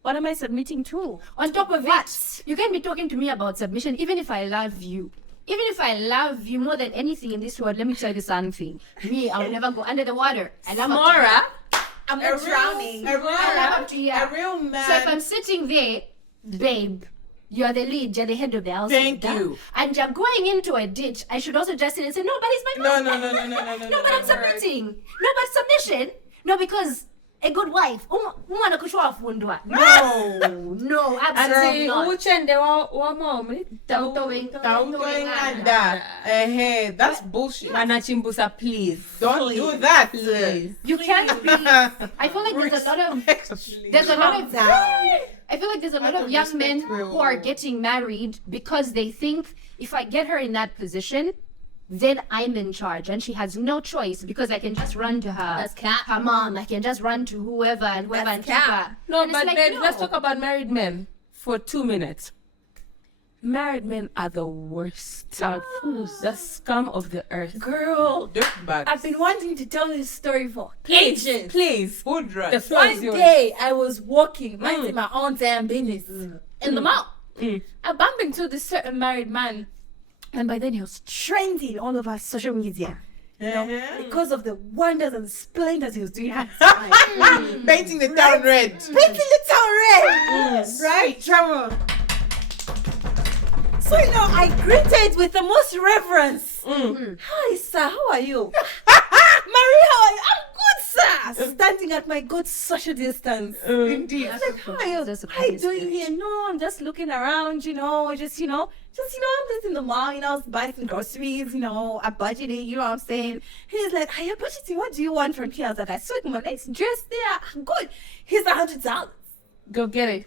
What am I submitting to? On top of it, you can't be talking to me about submission, even if I love you. Even if I love you more than anything in this world, let me tell you something. Me, I will never go under the water. I love Mora, I'm not drowning. I love up to here. A real man. So if I'm sitting there, babe, you're the lead, you're the head of the house. Thank you. And you're going into a ditch, I should also just sit and say, no, but it's my No, man. No, but I'm submitting. No, but submission. No, because a good wife. No, absolutely ati not. uchende wa momi Tautoing Tauntoing hey, that's bullshit. anachimbusa, please. Don't do that. You can't be. I feel like there's a lot of I feel like there's a lot of young men who are getting married because they think if I get her in that position, then I'm in charge and she has no choice because I can just run to her. That's cap. Her mom. I can just run to whoever and whoever and keep her. No, And it's but like, babe, no. let's talk about married men for 2 minutes. Married men are the worst. The scum of the earth. Girl, Dirtbags. I've been wanting to tell this story for Please, ages. please. Food The drugs. floor is One yours. day I was walking, minding my own damn business in the mall. Mm. I bumped into this certain married man, and by then he was trending all over social media. Because of the wonders and splendors he was doing. Painting the town red. Painting the town red! Right, Charmaine. So, I greeted with the most reverence. Hi, sir, how are you? Marie, how are you? I'm good, sir. Standing at my good social distance. Indeed. I was like, how are you? How are you doing here? No, I'm just looking around, I'm just in the mall, I was buying some groceries, I budgeted, you know what I'm saying? He's like, are you budgeting? What do you want from here? I was like, I saw my nice dress there. I'm good. Here's $100. Go get it.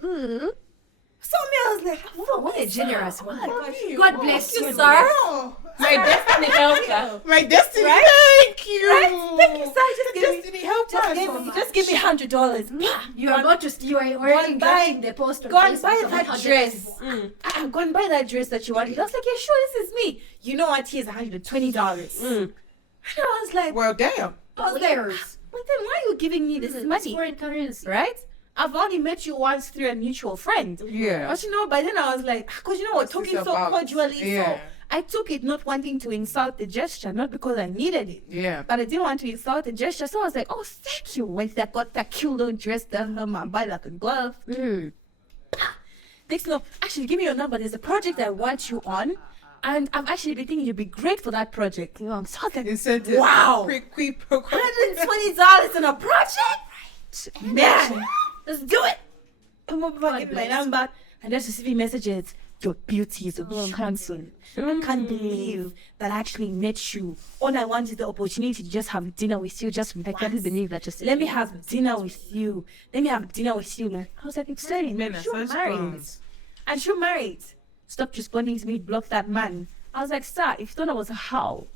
So me, I was like, oh, What a generous one. God God bless you, sir. sir. My destiny helper. My destiny. Right? Thank you. Right? Thank you, sir. Just give me, Destiny helper. just give me $100. You are about to, you are already getting the post on Go and Facebook buy of that 100 dress. people. Go and buy that dress that you wanted. I was like, yeah, sure, this is me. You know what? Here's $120. And I was like, Well, damn. but then why are you giving me this money? Foreign currency. Right? I've only met you once through a mutual friend. Yeah. But by then I was like, because what, talking this so about? cordially, Yeah. so I took it not wanting to insult the gesture, not because I needed it. Yeah. But I didn't want to insult the gesture, so I was like, oh, thank you. When I got that cute little dress done on my body like a glove. Next, actually, give me your number. There's a project I want you on. And I've actually been thinking you'd be great for that project. I'm so Incentive. Wow. Quick. $120 in a project? Man, let's do it. I'm over get my number and just receiving messages. Your beauty is handsome. I can't believe that I actually met you. All I want is the opportunity to just have dinner with you. I can't believe that just let me have dinner with you. Man. I was like, excited. Men are You're such married. clowns. And you're married. Stop responding to me. Block that man. I was like, sir, if you thought I was how?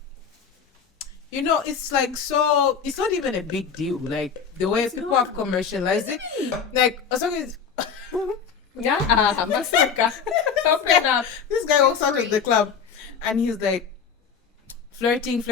It's like so. It's not even a big deal. Like the way people have commercialized it. Like as long as Yeah, Masaka. Open up. this guy walks out of the club, and he's like flirting,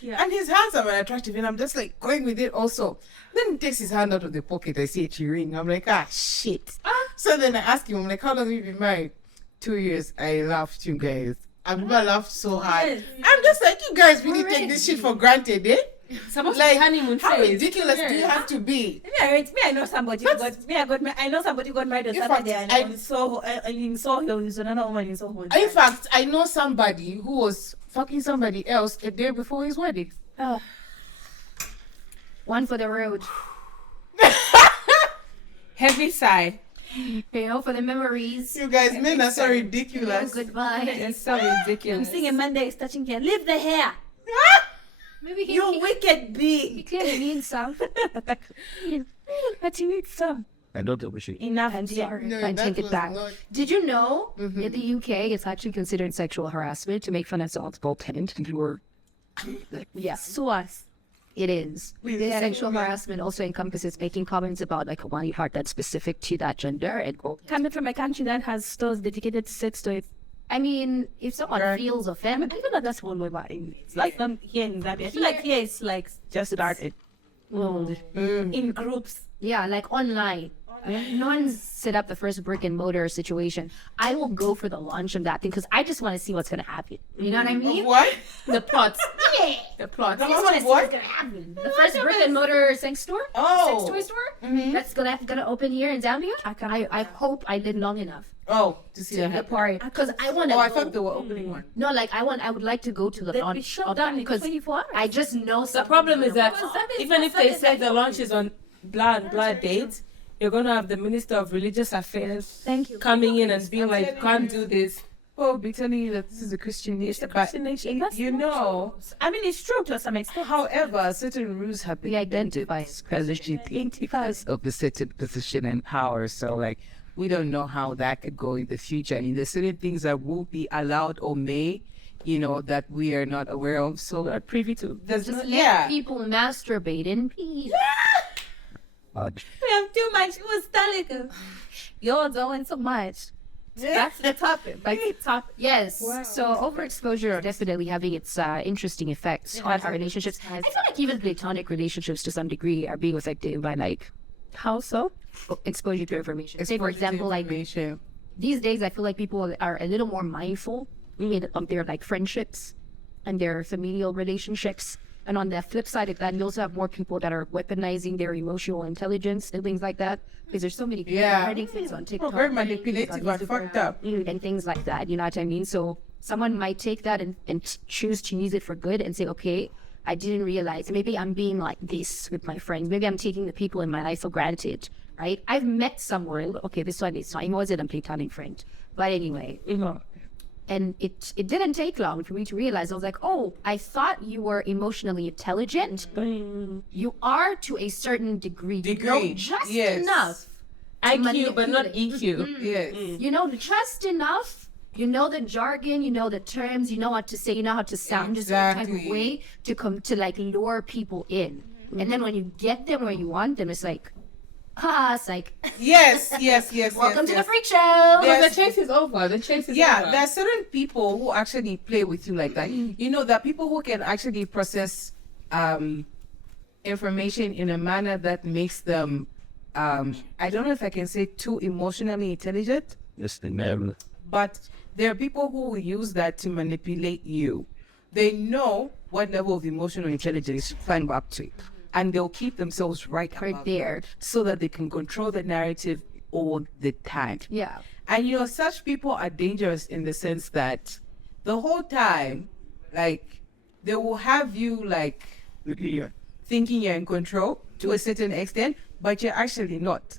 Yeah. and his hands are attractive, and I'm just like going with it also. Then he takes his hand out of the pocket. I see a ring. I'm like, shit. So then I ask him, I'm like, how long have you been married? 2 years. I laughed, you guys. I've never laughed so hard. Yes. I'm just like, you guys really take this shit for granted, eh? Supposed Like, to be honeymoon how phase. ridiculous do you Yeah. have to be? I know somebody who got married on In Saturday fact, and in Soho, he was another woman in Soho. In fact, I know somebody who was fucking somebody else a day before his wedding. One for the road. Heavy sigh. For the memories. You guys, men are so ridiculous. Goodbye. It's so ridiculous. I'm seeing a man there is touching hair. Leave the hair. Maybe he You wicked he bee. clearly needs some. But you need some. I don't appreciate it. Enough. And Yeah. I take it back. Did you know Mm-hmm. in the UK it's actually considered sexual harassment to make fun of someone's tenant? Yes, So us. it is. Sexual harassment also encompasses making comments about like a body part that's specific to that gender. And Coming from a country that has stores dedicated to sex toys. I mean, if someone feels I offended, feel like that's one way about it. It's like here in Zambia. I feel like here it's like just started. In groups. yeah, like online. No one's set up the first brick and mortar situation. I will go for the launch of that thing because I just want to see what's gonna happen. You know what I mean? What? The plots. Yeah. The plots. I just want to see what's gonna happen. The first brick and mortar sex store, sex toy store, that's gonna open here in Zambia. I hope I live long enough Oh, to see to be a part because I want to. Oh, I thought they were opening one. No, like I would like to go to the They'll be launch shut of down that in because 24 hours. I just know The problem is that Zambia- even if they Zambia- say the launch is on blood date, you're gonna have the Minister of Religious Affairs Thank you. coming in and being like, can't do this. Oh, be telling you that this is a Christian nation. But Christian nation. That's you not know, true. I mean, it's true to some extent. however, certain rules have been we identify. because of the certain position and power. So, like, we don't know how that could go in the future. I mean, there's certain things that will be allowed or may, that we are not aware of. So, Not privy to. there's Just no, let yeah. people masturbate in peace. We have too much. It was telling you're doing so much. That's the topic. Like the topic. Yes. So overexposure definitely having its interesting effects on our relationships. I feel like even platonic relationships to some degree are being affected by like How so? exposure to information. Say for example, like Information. these days, I feel like people are a little more mindful of their like friendships and their familial relationships. And on the flip side of that, you also have more people that are weaponizing their emotional intelligence and things like that. Because there's so many people Yeah. writing things on TikTok. very manipulative and fucked up. And things like that. You know what I mean? So someone might take that and choose to use it for good and say, okay, I didn't realize. Maybe I'm being like this with my friends. Maybe I'm taking the people in my life for granted, right? I've met someone. Okay, this one is fine. It wasn't a platonic friend. But anyway, and it didn't take long for me to realize. I was like, oh, I thought you were emotionally intelligent. You are to a certain degree. You know just Yes. enough. to IQ, but not manipulate. EQ. Yes. You know just enough. You know the jargon. You know the terms. You know what to say. You know how to sound a certain type of Exactly. way to come to like lure people in. And then when you get them where you want them, it's like, it's like, Yes. welcome to the yes. freak show. Yes. The chase is over. The chase is Yeah, over. there are certain people who actually play with you like that. You know, there are people who can actually process information in a manner that makes them, I don't know if I can say too emotionally intelligent, Yes, they never. but there are people who will use that to manipulate you. They know what level of emotional intelligence to climb up to, and they'll keep themselves right above there. that so that they can control the narrative all the time. Yeah. And such people are dangerous in the sense that the whole time, like, they will have you like thinking you're in control to a certain extent, but you're actually not.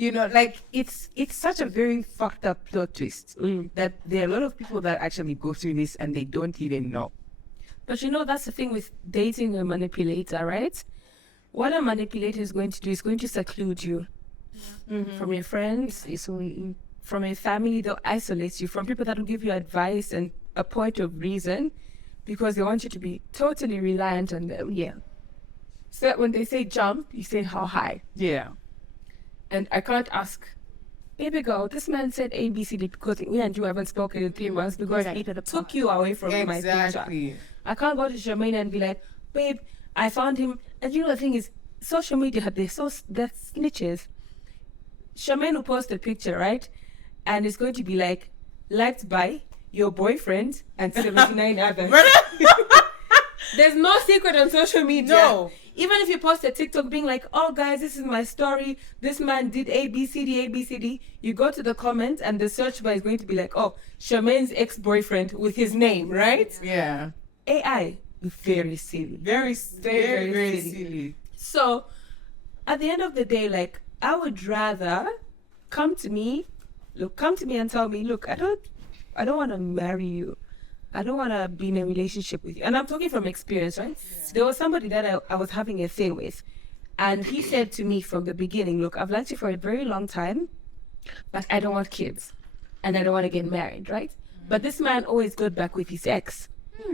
Like it's such a very fucked up plot twist that there are a lot of people that actually go through this and they don't even know. But that's the thing with dating a manipulator, right? What a manipulator is going to do is going to seclude you from your friends, from your family. They'll isolate you from people that will give you advice and a point of reason because they want you to be totally reliant on them. Yeah. So that when they say jump, you say how high. Yeah. And I can't ask, baby girl, this man said A, B, C, D because we and you haven't spoken in 3 months because he took you away from my future. Exactly. I can't go to Charmaine and be like, babe, I found him. And the thing is, social media, they're snitches. Charmaine will post a picture, right? And it's going to be like, liked by your boyfriend and 79 others. There's no secret on social media. No. Even if you post a TikTok being like, oh guys, this is my story. This man did A, B, C, D, A, B, C, D. You go to the comments and the search bar is going to be like, oh, Charmaine's ex-boyfriend with his name, right? Yeah. AI, very silly. Very silly. silly. So, at the end of the day, like, I would rather come to me and tell me, look, I don't want to marry you, I don't want to be in a relationship with you. And I'm talking from experience, right? There was somebody that I was having a thing with. And he said to me from the beginning, look, I've liked you for a very long time, but I don't want kids. And I don't want to get married, right? But this man always got back with his ex.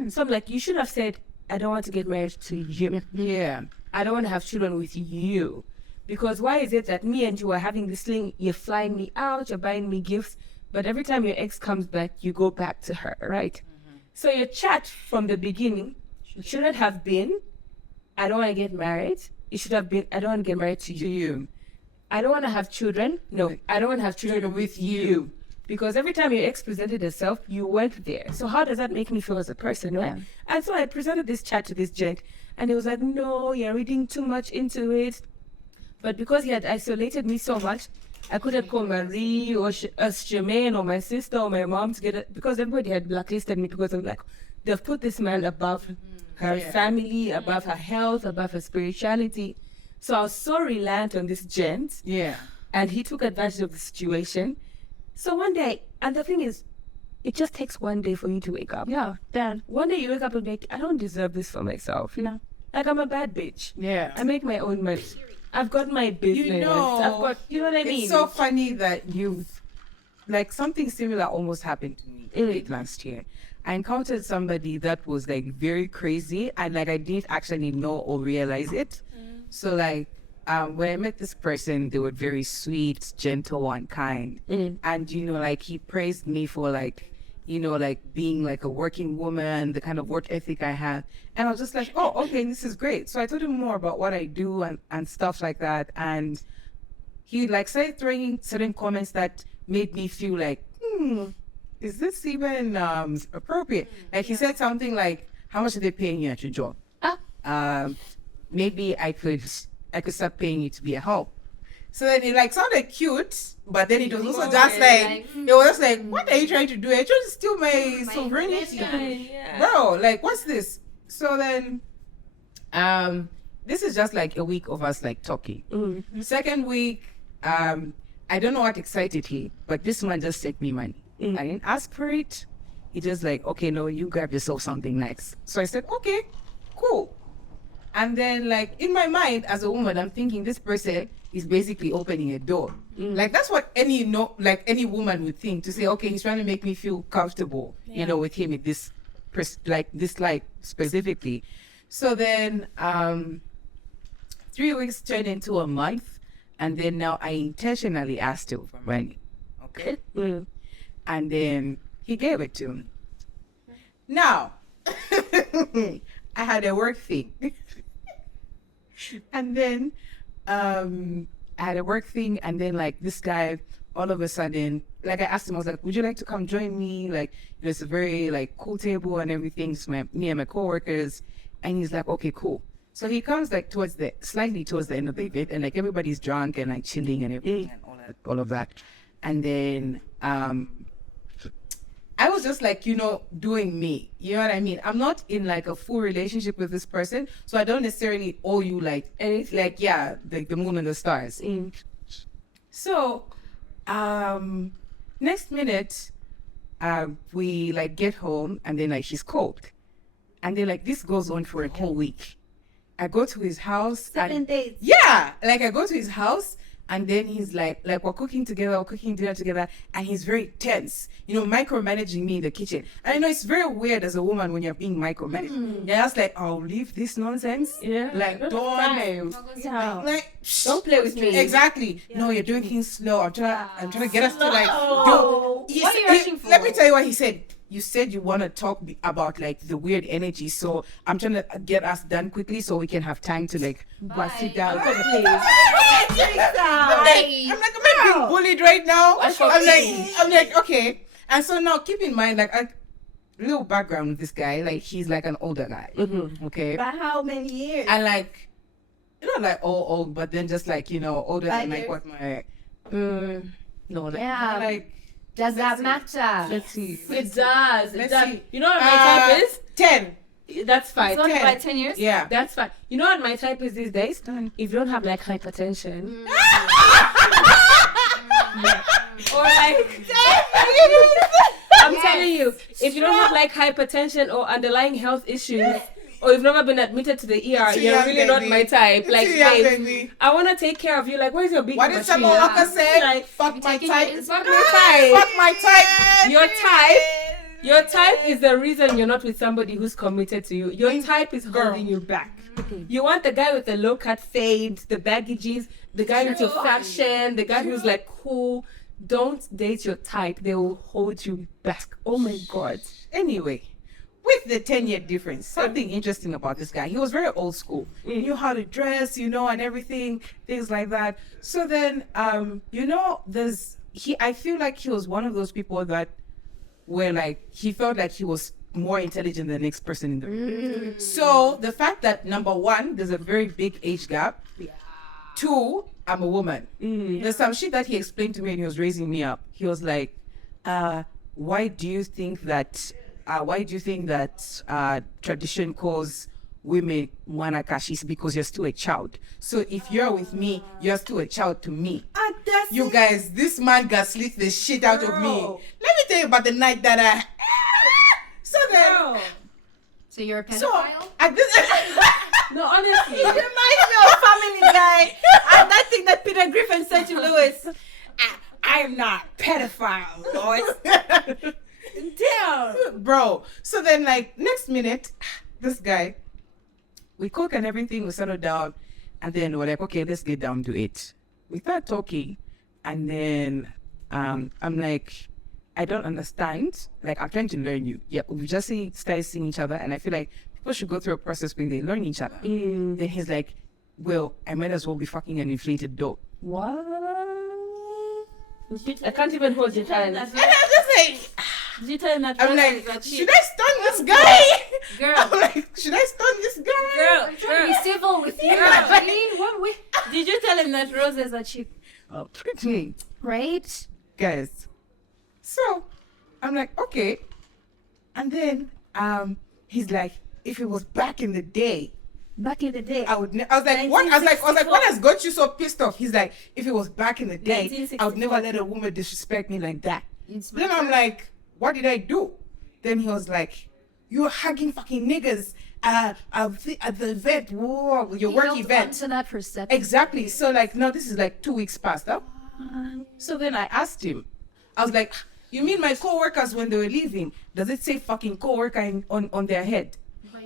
So I'm like, you should have said, I don't want to get married to you. Yeah. I don't want to have children with you. Because why is it that me and you are having this thing, you're flying me out, you're buying me gifts, but every time your ex comes back, you go back to her, right? So your chat from the beginning shouldn't have been, I don't want to get married. It should have been, I don't want to get married to you. I don't want to have children. No, I don't want to have children with you. Because every time your ex presented herself, you went there. So how does that make me feel as a person, right? Yeah. And so I presented this chat to this gent, and he was like, no, you're reading too much into it. But because he had isolated me so much, I couldn't call Marie or Charmaine or my sister or my mom to get it, because everybody had blacklisted me because of like, they've put this man above her family, above her health, above her spirituality. So I was so reliant on this gent. Yeah. And he took advantage of the situation. So one day, and the thing is, it just takes one day for you to wake up. Yeah. Then One day you wake up and like, I don't deserve this for myself. No. Like, I'm a bad bitch. Yeah. I make my own money. I've got my business. You know, I've got, you know what I mean? It's so funny that like something similar almost happened to me late last year. I encountered somebody that was like very crazy, and like I didn't actually know or realize it. So like, when I met this person, they were very sweet, gentle, and kind. And, you know, like, he praised me for, like, you know, like, being, like, a working woman, the kind of work ethic I have. And I was just like, oh, okay, this is great. So I told him more about what I do and stuff like that. And he, like, started throwing certain comments that made me feel like, is this even appropriate? Like, he said something like, how much are they paying you at your job? Maybe I could start paying you to be a help. So then it like sounded cute, but then it was also just like, it was just like, what are you trying to do? You're trying to steal my sovereignty. Bro, like, what's this? So then, this is just like a week of us like talking. Second week, I don't know what excited him, but this man just sent me money. I didn't ask for it. He just like, okay, no, you grab yourself something nice. So I said, okay, cool. And then, like, in my mind, as a woman, I'm thinking this person is basically opening a door. Like, that's what any woman would think, to say, okay, he's trying to make me feel comfortable, you know, with him in this, light specifically. So then, 3 weeks turned into a month, and then now I intentionally asked him for money. Okay? And then he gave it to me. Now, I had a work thing. And then I had a work thing, and then like this guy, all of a sudden, like I asked him, I was like, would you like to come join me? Like, it's a very like cool table and everything. So me and my coworkers, and he's like, okay, cool. So he comes like slightly towards the end of the event, and like everybody's drunk and like chilling and everything and all of that. And then I was just like, you know, doing me. You know what I mean? I'm not in like a full relationship with this person, so I don't necessarily owe you like anything. Like, yeah, like the moon and the stars. So, next minute, we like get home, and then like he's cold, and then like this goes on for a whole week. I go to his house. 7 days. Yeah, like I go to his house. And then he's like we're cooking together, we're cooking dinner together, and he's very tense, you know, micromanaging me in the kitchen. And I know it's very weird as a woman when you're being micromanaged. You're just like, I'll leave this nonsense. Yeah. Like, don't play with me. Exactly. Yeah. No, you're doing things slow. I'm trying to get us to like What are you rushing for? Let me tell you what he said. You said you want to talk about like the weird energy, so I'm trying to get us done quickly so we can have time to like go sit down. I'm being bullied right now. I'm like, okay. And so now keep in mind, like a little background with this guy, like he's like an older guy. Okay. By how many years? And like, not like old, but then just like, you know, older than like what my like. Does that matter? Let's see. It does. Let's see. You know what my type is? 10. That's fine. It's only by 10 years? Yeah. That's fine. You know what my type is these days? If you don't have like hypertension. Or like I'm telling you, if you don't have like hypertension or underlying health issues, or you've never been admitted to the ER, Too you're young, really not baby. my type. Too Like, young, babe, baby. I want to take care of you. Like, where's your big What did machine? Summer Walker say? Like, Fuck my type. Fuck my type. Fuck my type. Your type is the reason you're not with somebody who's committed to you. Your type is holding you back. You want the guy with the low cut fade, the baggy jeans, the guy with your fashion, the guy who's like cool. Don't date your type. They will hold you back. Oh my God. Anyway, with the 10-year difference, something interesting about this guy. He was very old school. He knew how to dress, and everything, things like that. So then, I feel like he was one of those people that where like he felt like he was more intelligent than the next person in the room. So the fact that number one, there's a very big age gap. Two, I'm a woman. There's some shit that he explained to me when he was raising me up. He was like, why do you think that tradition calls women wanakashis? Because you're still a child. So if you're with me, you're still a child to me. You guys, this man gaslit the shit out of me. Let me tell you about the night that so then So you're a pedophile? so at this No, honestly. It reminds me of Family Guy. And that thing that Peter Griffin said to Lewis. I'm not pedophile, Lewis. Damn. bro. So then like next minute, this guy, we cook and everything, we settle down, and then we're like, okay, let's get down to it. We start talking, and then I'm like, I don't understand. Like, I'm trying to learn you. Yeah, we just started seeing each other, and I feel like people should go through a process where they learn each other. Then he's like, well, I might as well be fucking an inflated dog. What? I can't even hold your hand. And I'm just like, Did you tell him that? I'm Rosa like, is a cheat? should I stun this guy? Girl. I'm like, should I stun this guy? Girl, Be civil with you. Did you tell him that Rosa is a cheat? Oh, Right? guys. So I'm like, okay. And then he's like, if it was back in the day, I I was like, what? I was like, what has got you so pissed off? He's like, if it was back in the day, I would never let a woman disrespect me like that. Then I'm like, what did I do? Then he was like, you were hugging fucking niggas at the event, your work event. To that perception. Exactly. So like, now this is like 2 weeks past. Huh? So then I asked him, I was like, you mean my co-workers when they were leaving, does it say fucking co-worker on their head?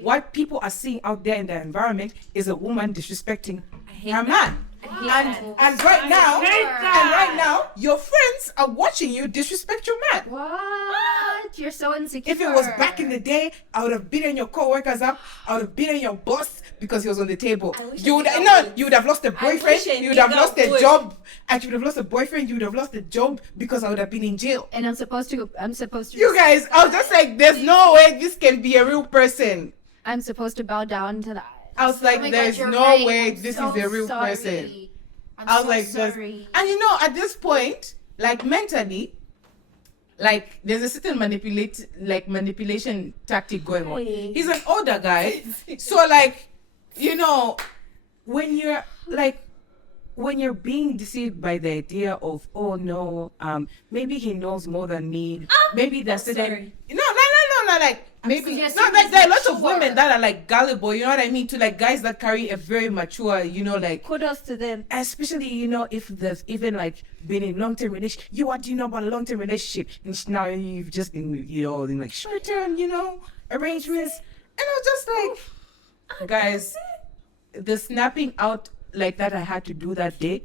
What people are seeing out there in the environment is a woman disrespecting her man. And right now, your friends are watching you disrespect your man. What? You're so insecure. If it was back in the day, I would have beaten your co-workers up. I would have beaten your boss because he was on the table. You would have lost a boyfriend. You would have lost a job. And you would have lost a boyfriend. You would have lost a job because I would have been in jail. And I'm supposed to. You guys, I was just like, there's no way this can be a real person. I'm supposed to bow down to that. I was like, there's no way this is a real person. I was like, sorry. and at this point, like mentally, like there's a certain manipulation tactic going on. He's an older guy, so like, when you're being deceived by the idea of, oh no, maybe he knows more than me. Maybe that's it. No, like maybe Yes, not like there are lots of women that are like gullible, you know what I mean, to like guys that carry a very mature, like Kudos to them. especially if there's even like been in long-term relationship. What do you know about a long-term relationship? And now you've just been in like short-term arrangements. And I was just like, guys, the snapping out like that I had to do that day,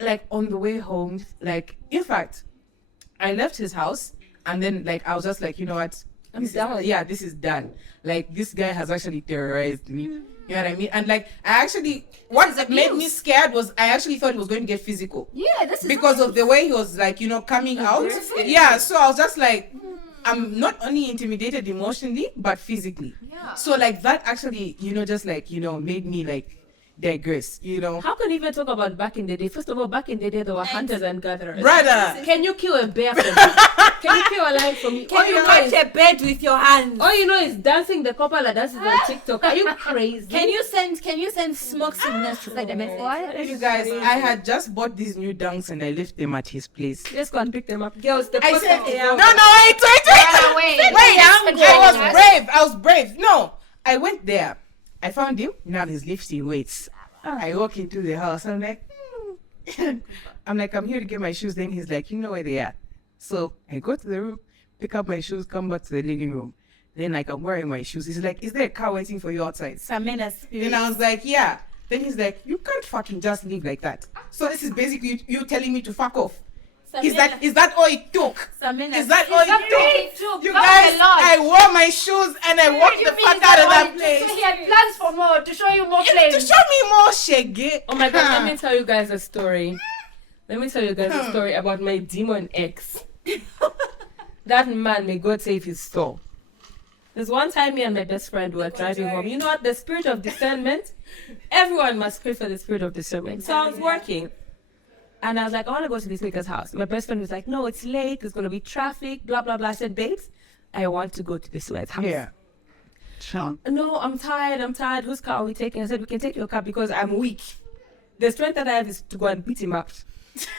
like on the way home, like in fact I left his house and then like I was just like, you know what, this is done. Like this guy has actually terrorized me. You know what I mean? And like what made me scared was I actually thought he was going to get physical. Yeah, this is Because of the way he was like, coming out. Yeah, so I was just like, I'm not only intimidated emotionally, but physically. Yeah. So like that actually, just like, made me like digress, How can you even talk about back in the day? First of all, back in the day, there were hunters and gatherers. Brother! Can you kill a bear for me? Can you kill a line for me? Can you touch a bed with your hands? All you know is dancing the couple that dances on TikTok. Are you crazy? Can you send smoke signals to send a message? You guys, I had just bought these new dunks and I left them at his place. Let's go and pick them up. Girls, the I post said, of no, the hour. wait. I was brave. No, I went there. I found him. Now he's lifting weights. I walk into the house. I'm like, I'm here to get my shoes. Then he's like, you know where they are. So I go to the room, pick up my shoes, come back to the living room. Then I'm wearing my shoes. He's like, is there a car waiting for you outside? Then I was like, yeah. Then he's like, you can't fucking just leave like that. So this is basically you telling me to fuck off. Is that all it took? Is that all it took? You guys, I wore my shoes and I walked the fuck out of that place. He had plans for more, to show you more To plays. show me more shaggy. Oh my god, let me tell you guys a story. About my demon ex. That man, may God save his soul. There's one time me and my best friend were driving home. You know what? The spirit of discernment. Everyone must pray for the spirit of discernment. So I was working. And I was like, I want to go to this nigga's house. My best friend was like, no, it's late. There's going to be traffic, blah, blah, blah. I said, babes, I want to go to this man's house. Yeah. No, I'm tired. Whose car are we taking? I said, we can take your car because I'm weak. The strength that I have is to go and beat him up.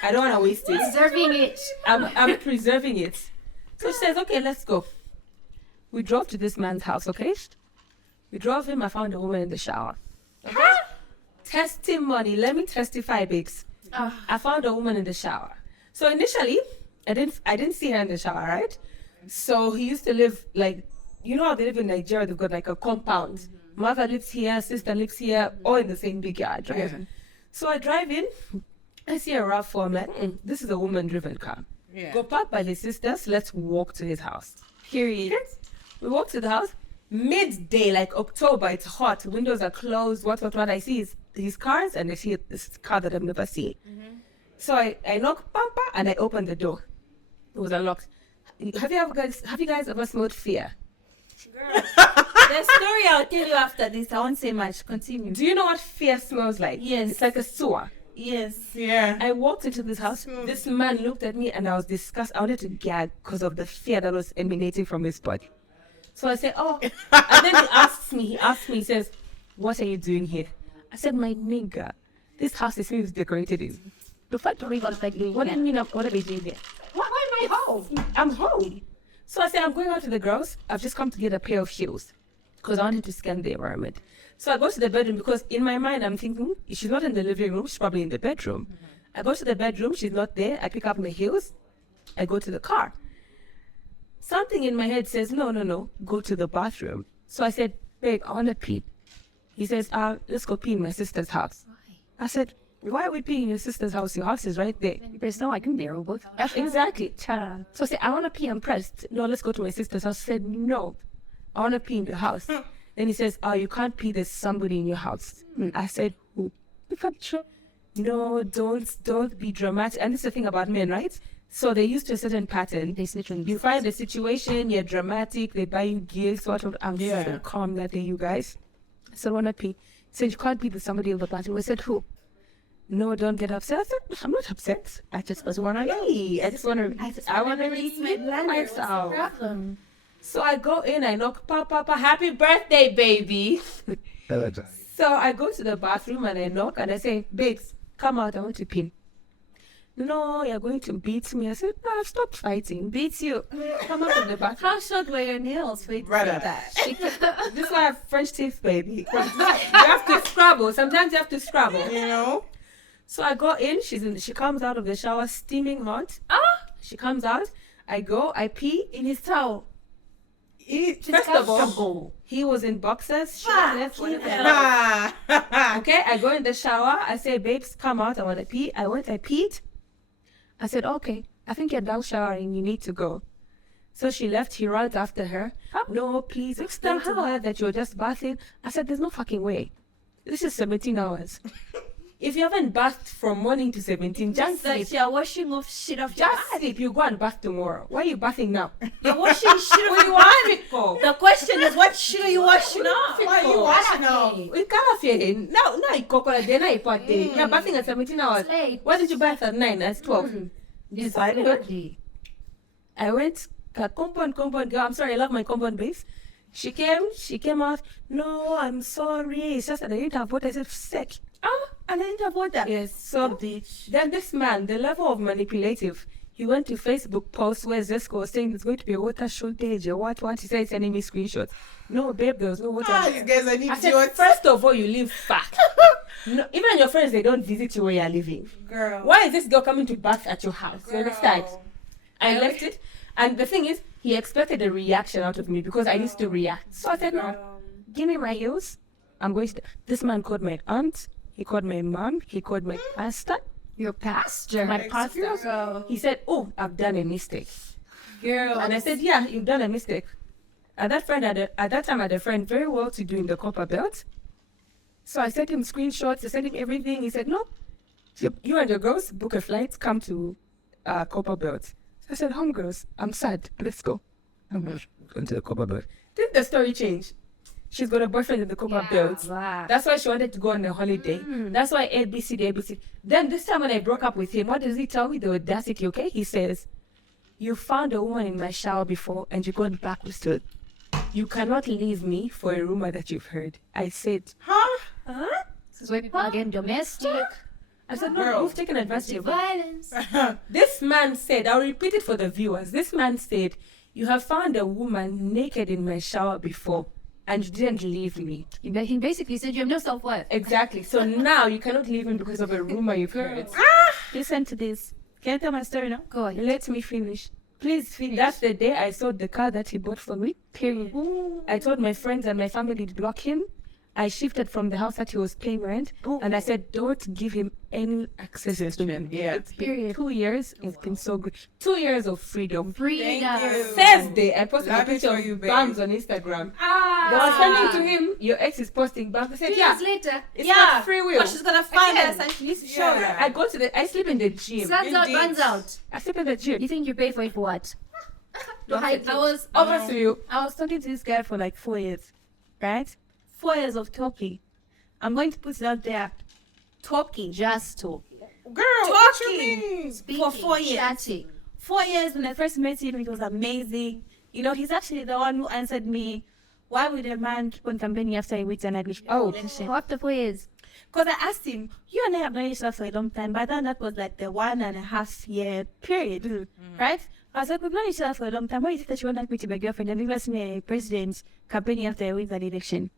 I don't want to waste it. Preserving it. I'm preserving it. So she says, okay, let's go. We drove to this man's house, okay? We drove him. I found a woman in the shower. Okay? Testimony. Let me testify, babes. I found a woman in the shower. So initially, I didn't see her in the shower, right? So he used to live like, you know how they live in Nigeria? They've got like a compound. Mother lives here, sister lives here, all in the same big yard, right? Yeah. So I drive in. I see a RAV4. I'm like, this is a woman-driven car. Yeah. Go park by the sisters. Let's walk to his house. Period. We walk to the house. Midday, like October, it's hot. Windows are closed. What? I see his cars and I see this car that I've never seen. So I knock, pampa, and I open the door. It was unlocked. Have you guys ever smelled fear? Girl, the story I'll tell you after this. I won't say much. Continue. Do you know what fear smells like? Yes. It's like a sewer. Yes. Yeah. I walked into this house. This man looked at me and I was disgusted. I wanted to gag because of the fear that was emanating from his body. So I said, oh. And then he asked me, he says, what are you doing here? I said, my nigga, this house is seems decorated in. The fact that we got like, what do you mean, what are we doing here? Why am I home? I'm home. So I said, I'm going out to the girls. I've just come to get a pair of heels because I wanted to scan the environment. So I go to the bedroom because in my mind, I'm thinking, she's not in the living room. She's probably in the bedroom. I go to the bedroom. She's not there. I pick up my heels. I go to the car. Something in my head says, no, go to the bathroom. So I said, babe, I want to pee. He says, let's go pee in my sister's house. I said, why are we peeing in your sister's house? Your house is right there. There's no, I can be robot. Exactly. So I said, I want to pee. I'm pressed. No, let's go to my sister's house. I said, no, I want to pee in the house. Then he says, you can't pee. There's somebody in your house. I said, who? No, don't be dramatic. And this is the thing about men, right? So they're used to a certain pattern. You find a situation, you're dramatic, they buy you gifts, I'm so calm that day, you guys. I said, I want to pee. He said, you can't pee with somebody in the bathroom. I said, who? No, don't get upset. I said, I'm not upset. I just want to pee. I want to release myself. So I go in, I knock, Papa, happy birthday, baby. So I go to the bathroom and I knock and I say, babes, come out, I want to pee. No, you're going to beat me. I said, no, stop fighting. Beat you. Come out of the bathroom. How short were your nails? Wait, Brother. This is why I have French teeth, baby. You have to scrabble. Sometimes you have to scrabble. You know? So I go in. She comes out of the shower steaming hot. She comes out. I go. I pee in his towel. First of all, he was in boxers. Okay, I go in the shower. I say, babes, come out. I want to pee. I peed. I said, okay, I think you're done showering. You need to go. So she left. He runs after her. No, please explain to her that you're just bathing. I said, there's no fucking way. This is 17 hours. If you haven't bathed from morning to 17, just sleep. You're washing off shit off your Just sleep. You go and bath tomorrow. Why are you bathing now? You're washing shit off your hand. The question is, what shit are you washing off? Why are you washing off? We can't feel it. Now, you're bathing at 17 hours. Why did you bath at 9? That's 12. I went, compound girl. I'm sorry, I love my compound base. She came out. No, I'm sorry. It's just that I didn't have water. I said, sick. And I didn't have water. Yes. So then this man, the level of manipulative, he went to Facebook post where Zesco was saying there's going to be a water shortage or what. He said sending me screenshots. No, babe, there was no water. These guys are idiots. I said, first of all, you live far. No, even your friends, they don't visit you where you're living. Girl. Why is this girl coming to bath at your house? You understand? I left it. And the thing is, he expected a reaction out of me because I used to react. So I said, no, give me my heels. I'm going to... This man called my aunt. He called my mom. He called my pastor. Your pastor. My pastor. He said, oh, I've done a mistake. Girl. And I said, yeah, you've done a mistake. At that time, I had a friend very well to do in the copper belt. So I sent him screenshots. I sent him everything. He said, no, you and your girls book a flight, come to copper belt. I said, homegirls, I'm sad. Let's go. I'm going to the copper belt. Didn't the story change? She's got a boyfriend in the copper belt. Wow. That's why she wanted to go on a holiday. That's why ABC. Then this time when I broke up with him, what does he tell me? The audacity, okay? He says, you found a woman in my shower before and you got back with it. You cannot leave me for a rumor that you've heard. I said, huh? This is where people are getting domestic. I said, no, you've taken advantage of it. Violence. This man said, I'll repeat it for the viewers. This man said, you have found a woman naked in my shower before and you didn't leave me. He basically said you have no self-worth. Exactly. So now you cannot leave me because of a rumor you've heard. Listen to this. Can I tell my story now? Go ahead. Let me finish. Please finish. That's the day I sold the car that he bought for me. Period. I told my friends and my family to block him. I shifted from the house that he was paying rent, and I said, don't give him any access to me. Yeah. It's been 2 years. It's been so good. 2 years of freedom. Thursday, I posted a picture of bangs on Instagram. They were sending to him, your ex is posting bangs. I said, 2 years later. it's not free will. But she's gonna find us and she needs to show her. I sleep in the gym. Sun's out, runs out. I sleep in the gym. You think you pay for it for what? I was Over to you. I was talking to this guy for like 4 years, right? 4 years of talking. I'm going to put it out there. Talking. Just talking. Girl, what you Talking. mean? For 4 years. Chatting. 4 years when I first met him, it was amazing. You know, he's actually the one who answered me, why would a man keep on campaigning after he waits and I wish What the play is? Because I asked him, you and I have known each other for a long time. By then, that was like the 1.5 year period, right? I was like, we've known each other for a long time. Why is it that you want me to be a girlfriend? And you seen a president campaigning after he wins an election.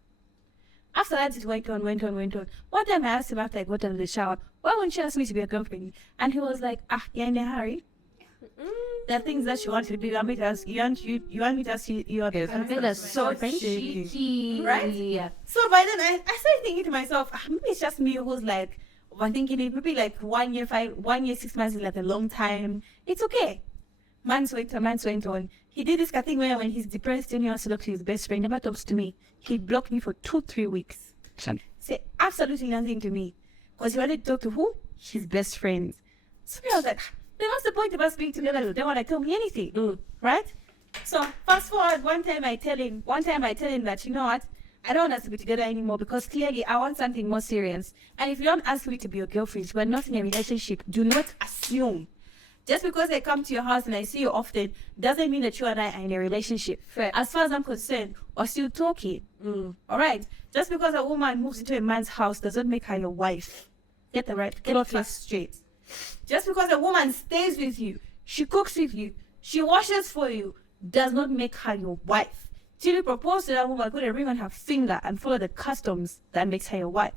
After that, it went on. One time I asked him after I got out of the shower, why won't you ask me to be a girlfriend? And he was like, you're in a hurry. There are things that you want to do. You want me to ask you. That's so cheeky. Right? Yeah. So by then, I started thinking to myself, maybe it's just me who's like, I'm thinking it would be like 1 year, 6 months is like a long time. It's okay. Months went on. He did this thing where when he's depressed and he wants to talk to his best friend, never talks to me. He blocked me for 2-3 weeks. Say absolutely nothing to me. Because he wanted to talk to who? His best friends. So I was like, then what's the point of us being together? They don't want to tell me anything. Right? So fast forward, one time I tell him that, you know what? I don't want us to be together anymore because clearly I want something more serious. And if you don't ask me to be your girlfriend, we're not in a relationship. Do not assume. Just because I come to your house and I see you often doesn't mean that you and I are in a relationship. Fair. As far as I'm concerned, we're still talking. All right? Just because a woman moves into a man's house doesn't make her your wife. Get the straight. Just because a woman stays with you, she cooks with you, she washes for you, does not make her your wife. Till you propose to that woman, put a ring on her finger and follow the customs that makes her your wife.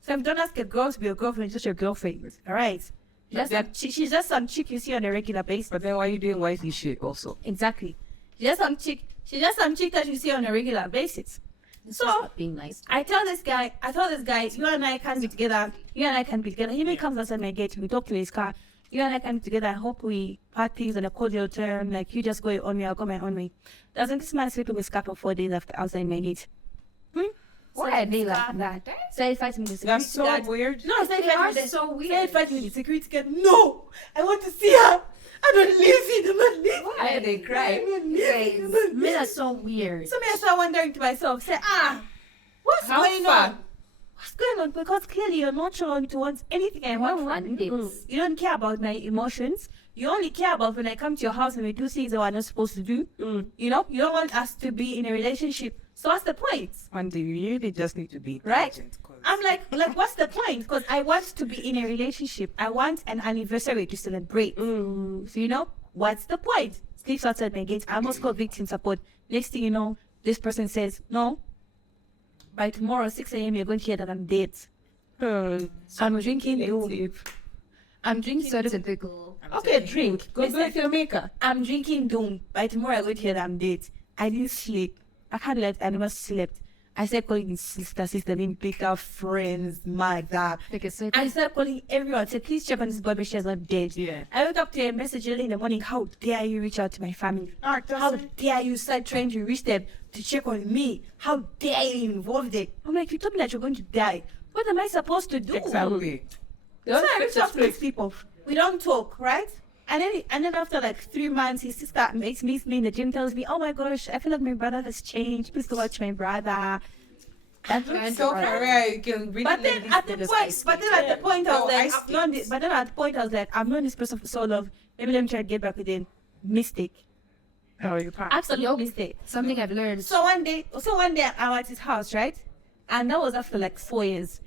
So if you don't ask a girl to be your girlfriend, it's just your girlfriend. All right? She's just some chick you see on a regular basis. But then why are you doing wifey shit also? Exactly. She's just some chick that you see on a regular basis. So being nice. I told this guy, you and I can't be together. He may come outside my gate, we talk to his car. You and I can be together. I hope we part things on a cordial term. Like you just go your own way, I'll go my own way. Doesn't this man sleep with his car for 4 days after outside my gate? Why are they like that? Started fighting with the security That's so guard. weird. No, They are so weird. Started fighting with the security guard. No, I want to see her. I don't leave you. Why are they crying? Men are so weird. So me I started wondering to myself, say, what's How going far? on? what's going on? Because clearly you're not shown towards anything I want. You don't care about my emotions. You only care about when I come to your house and we do things that we're not supposed to do. You know, you don't want us to be in a relationship. So what's the point? One day you really just need to be Right? intelligent, 'cause- I'm like, what's the point? Because I want to be in a relationship. I want an anniversary to celebrate. So, you know, what's the point? Sleeps outside my gate. I almost call victim support. Next thing you know, this person says, no, by tomorrow, 6 a.m., you're going to hear that I'm dead. So I'm drinking. I'm drinking. So typical. Okay, drink. Go back to your maker. I'm drinking doom. By tomorrow, I'm going to hear that I'm dead. I didn't sleep. I can't let. I never slept. I started calling his sister, didn't pick up friends, my God. I started calling everyone. I said, please check on this boy, but she's not dead. Yeah. I woke up to a message early in the morning. How dare you reach out to my family? How dare you start trying to reach them to check on me? How dare you involve them? I'm like, you told me that you're going to die. What am I supposed to do? Exactly. So I reached out to these people. We don't talk, right? And then after like 3 months, his sister meets me in the gym, tells me, oh my gosh, I feel like my brother has changed. Please go watch my brother. That's So for real, you can really. but then at the point, I was like, I've known this. But then at the point, I was like, I've known this person for so long. Maybe let me try to get back with him. Mistake. Absolute mistake. Something I've learned. So one day, I'm at his house, right? And that was after like 4 years.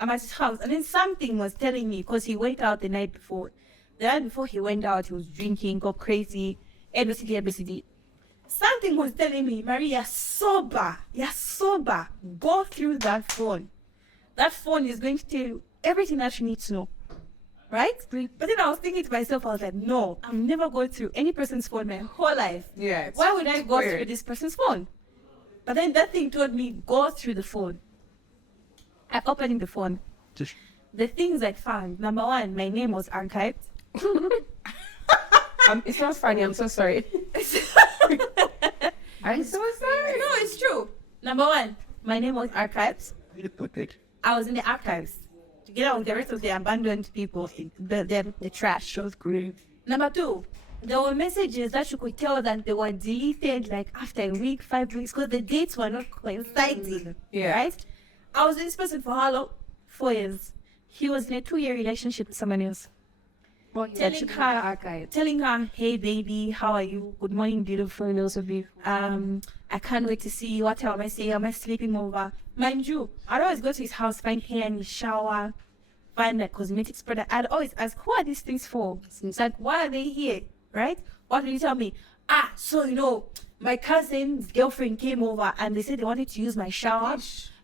I'm at his house, and then something was telling me because he went out the night before. The night before he went out, he was drinking, got crazy, ABCD. Something was telling me, Maria, you're sober. Go through that phone. That phone is going to tell you everything that you need to know. Right? But then I was thinking to myself, I was like, no, I'm never going through any person's phone my whole life. Yeah. Why would I go through this person's phone? But then that thing told me, go through the phone. I opened the phone. The things I found, number one, my name was archived. It's not funny. I'm so sorry. I'm so sorry. No, it's true. Number one, my name was archived. I was in the archives together with the rest of the abandoned people, the trash. Shows great. Number two, there were messages that you could tell that they were deleted like after a week, 5 weeks, because the dates were not coinciding. Yeah. Right? I was with this person for how long? 4 years. He was in a 2-year relationship with someone else. Telling her, hey baby, how are you? Good morning, beautiful. I can't wait to see you. What am I saying? Am I sleeping over? Mind you, I'd always go to his house, find hair in his shower, find like cosmetics product. I'd always ask, who are these things for? It's like, why are they here? Right? What did he tell me? So you know, my cousin's girlfriend came over and they said they wanted to use my shower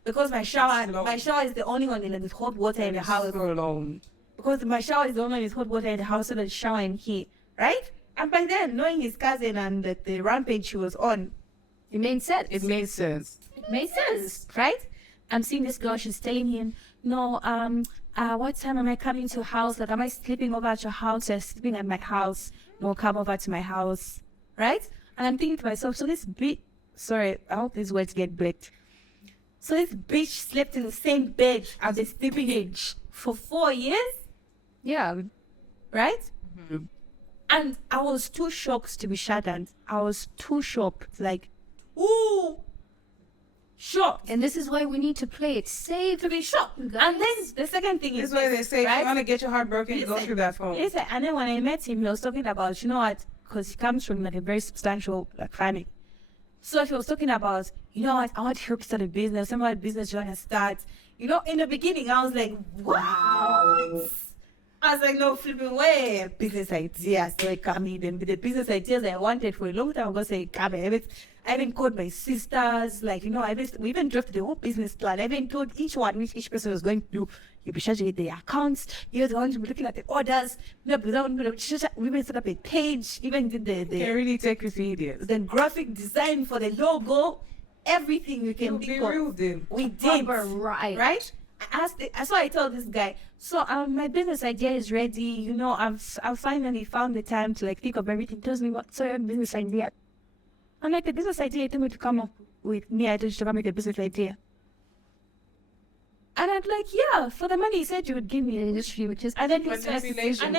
because my shower is the only one with hot water in the house. So long. Because my shower is the only one with hot water in the house, so that shower in here, right? And by then, knowing his cousin and the rampage she was on, It made sense. It made sense. it made sense, right? I'm seeing this girl, she's telling him, no, what time am I coming to your house? Like, am I sleeping over at your house? You're sleeping at my house. No, come over to my house, right? And I'm thinking to myself, so this bitch, sorry, I hope these words get blipped. So this bitch slept in the same bed as the sleeping age for 4 years? Yeah. Right? And I was too shocked to be shattered. I was too shocked. Like, ooh, shocked. And this is why we need to play it safe. To be shocked. And then the second thing is, That's why they say if right? you want to get your heart broken, you go Listen, through that phone. Listen, and then when I met him, he was talking about, you know what, because he comes from like a very substantial like family. So he was talking about, you know what, I want to help start a business. Some other business you want to start. You know, in the beginning, I was like, what? I was like, no flipping way. Business ideas, like coming in with the business ideas I wanted for a long time. I'm gonna say, come I even called my sisters, like, you know, we even drafted the whole business plan. I even told each one which each person was going to do. You'll be charging the accounts, you're the one to be looking at the orders, we even set up a page, even did Can really take you serious. the graphic design for the logo, everything you can Be think real, of. then. We did. Right. Right? So I told this guy, so my business idea is ready. You know, I've finally found the time to like think of everything. He tells me what's your business idea. I'm like, the business idea, you told me to come up with me. I told you to come with a business idea. And I'm like, yeah, for the money he said you would give me, which is, and then he says, and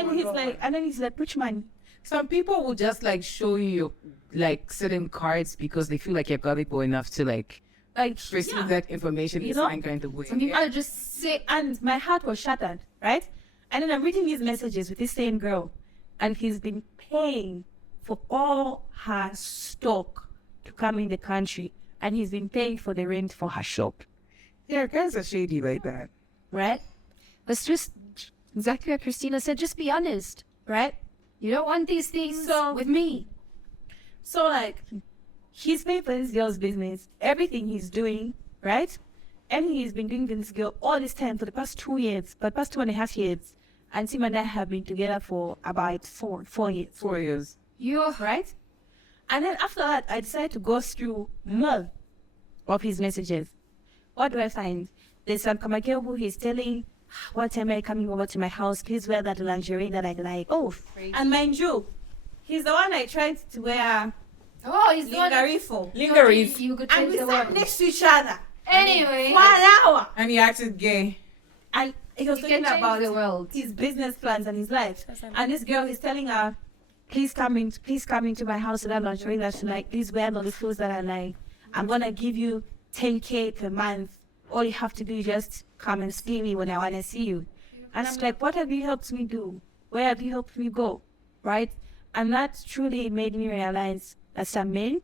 then he's like, which money? Some people will just like show you like certain cards because they feel like you're gullible enough to like Like, Receive that information You in know, some kind of way. Some people are just sick. and my heart was shattered, right? And then I'm reading these messages with this same girl, and he's been paying for all her stock to come in the country, and he's been paying for the rent for her shop, Yeah, guys are shady like that. right? Let's just, exactly what Christina said, just be honest, right? You don't want these things So- with me. So like, he's paying for this girl's business, everything he's doing, right? And he's been doing this girl all this time for the past 2 years, but past 2.5 years. And Tim and I have been together for about 4 years. 4 years. You're Right? And then after that, I decided to go through more of his messages. What do I find? There's some Kamakeo who he's telling, what time are you coming over to my house? Please wear that lingerie that I like. Oh, and mind you, he's the one I tried to wear Oh, he's the one. lingerie for. Lingeries. You could And change we the sat word. next to each other Anyway. for an hour. And he acted gay. And he was You talking can change about the world. his business plans and his life. And this girl is telling her, please come into my house that I'm not showing that tonight. Please wear all the clothes that I like. I'm gonna give you 10K per month. All you have to do is just come and see me when I wanna see you. And I'm like, what have you helped me do? Where have you helped me go? Right? And that truly made me realize that some men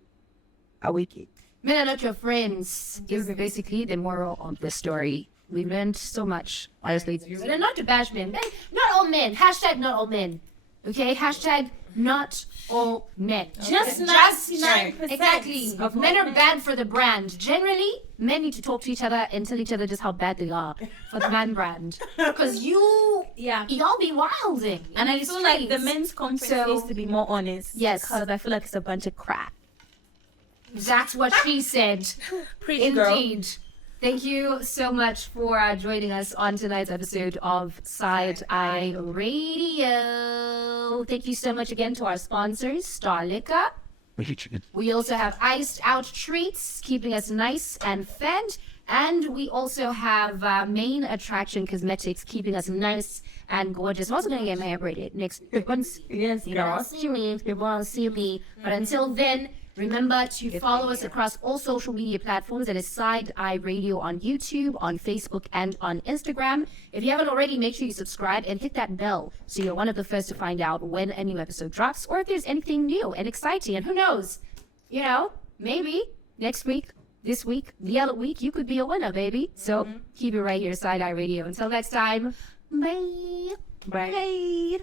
are wicked. Men are not your friends is basically the moral of the story. We learned so much, honestly. And not to bash men. Not all men. Hashtag not all men. Okay? Hashtag not all men. Just Okay? 99%. Exactly. Men are bad for the brand. Generally, men need to talk to each other and tell each other just how bad they are for the man brand. Because y'all be wilding. And I feel like the men's conference So- needs to be more honest. Yes. Because I feel like it's a bunch of crap. That's what she said. Indeed. Thank you so much for joining us on tonight's episode of Side Eye Radio. Thank you so much again to our sponsors, Star Liquor. We also have iced out treats, keeping us nice and fed. And we also have Main Attraction Cosmetics, keeping us nice and gorgeous. I'm also going to get my hair braided next once. Yes, you know, see me if you want to see me. But until then, remember to follow us across all social media platforms. That is Side Eye Radio on YouTube, on Facebook, and on Instagram. If you haven't already, make sure you subscribe and hit that bell so you're one of the first to find out when a new episode drops or if there's anything new and exciting. And who knows, you know, maybe next week, this week, the other week, you could be a winner, baby. So keep it right here, Side Eye Radio. Until next time, bye. Right. Bye.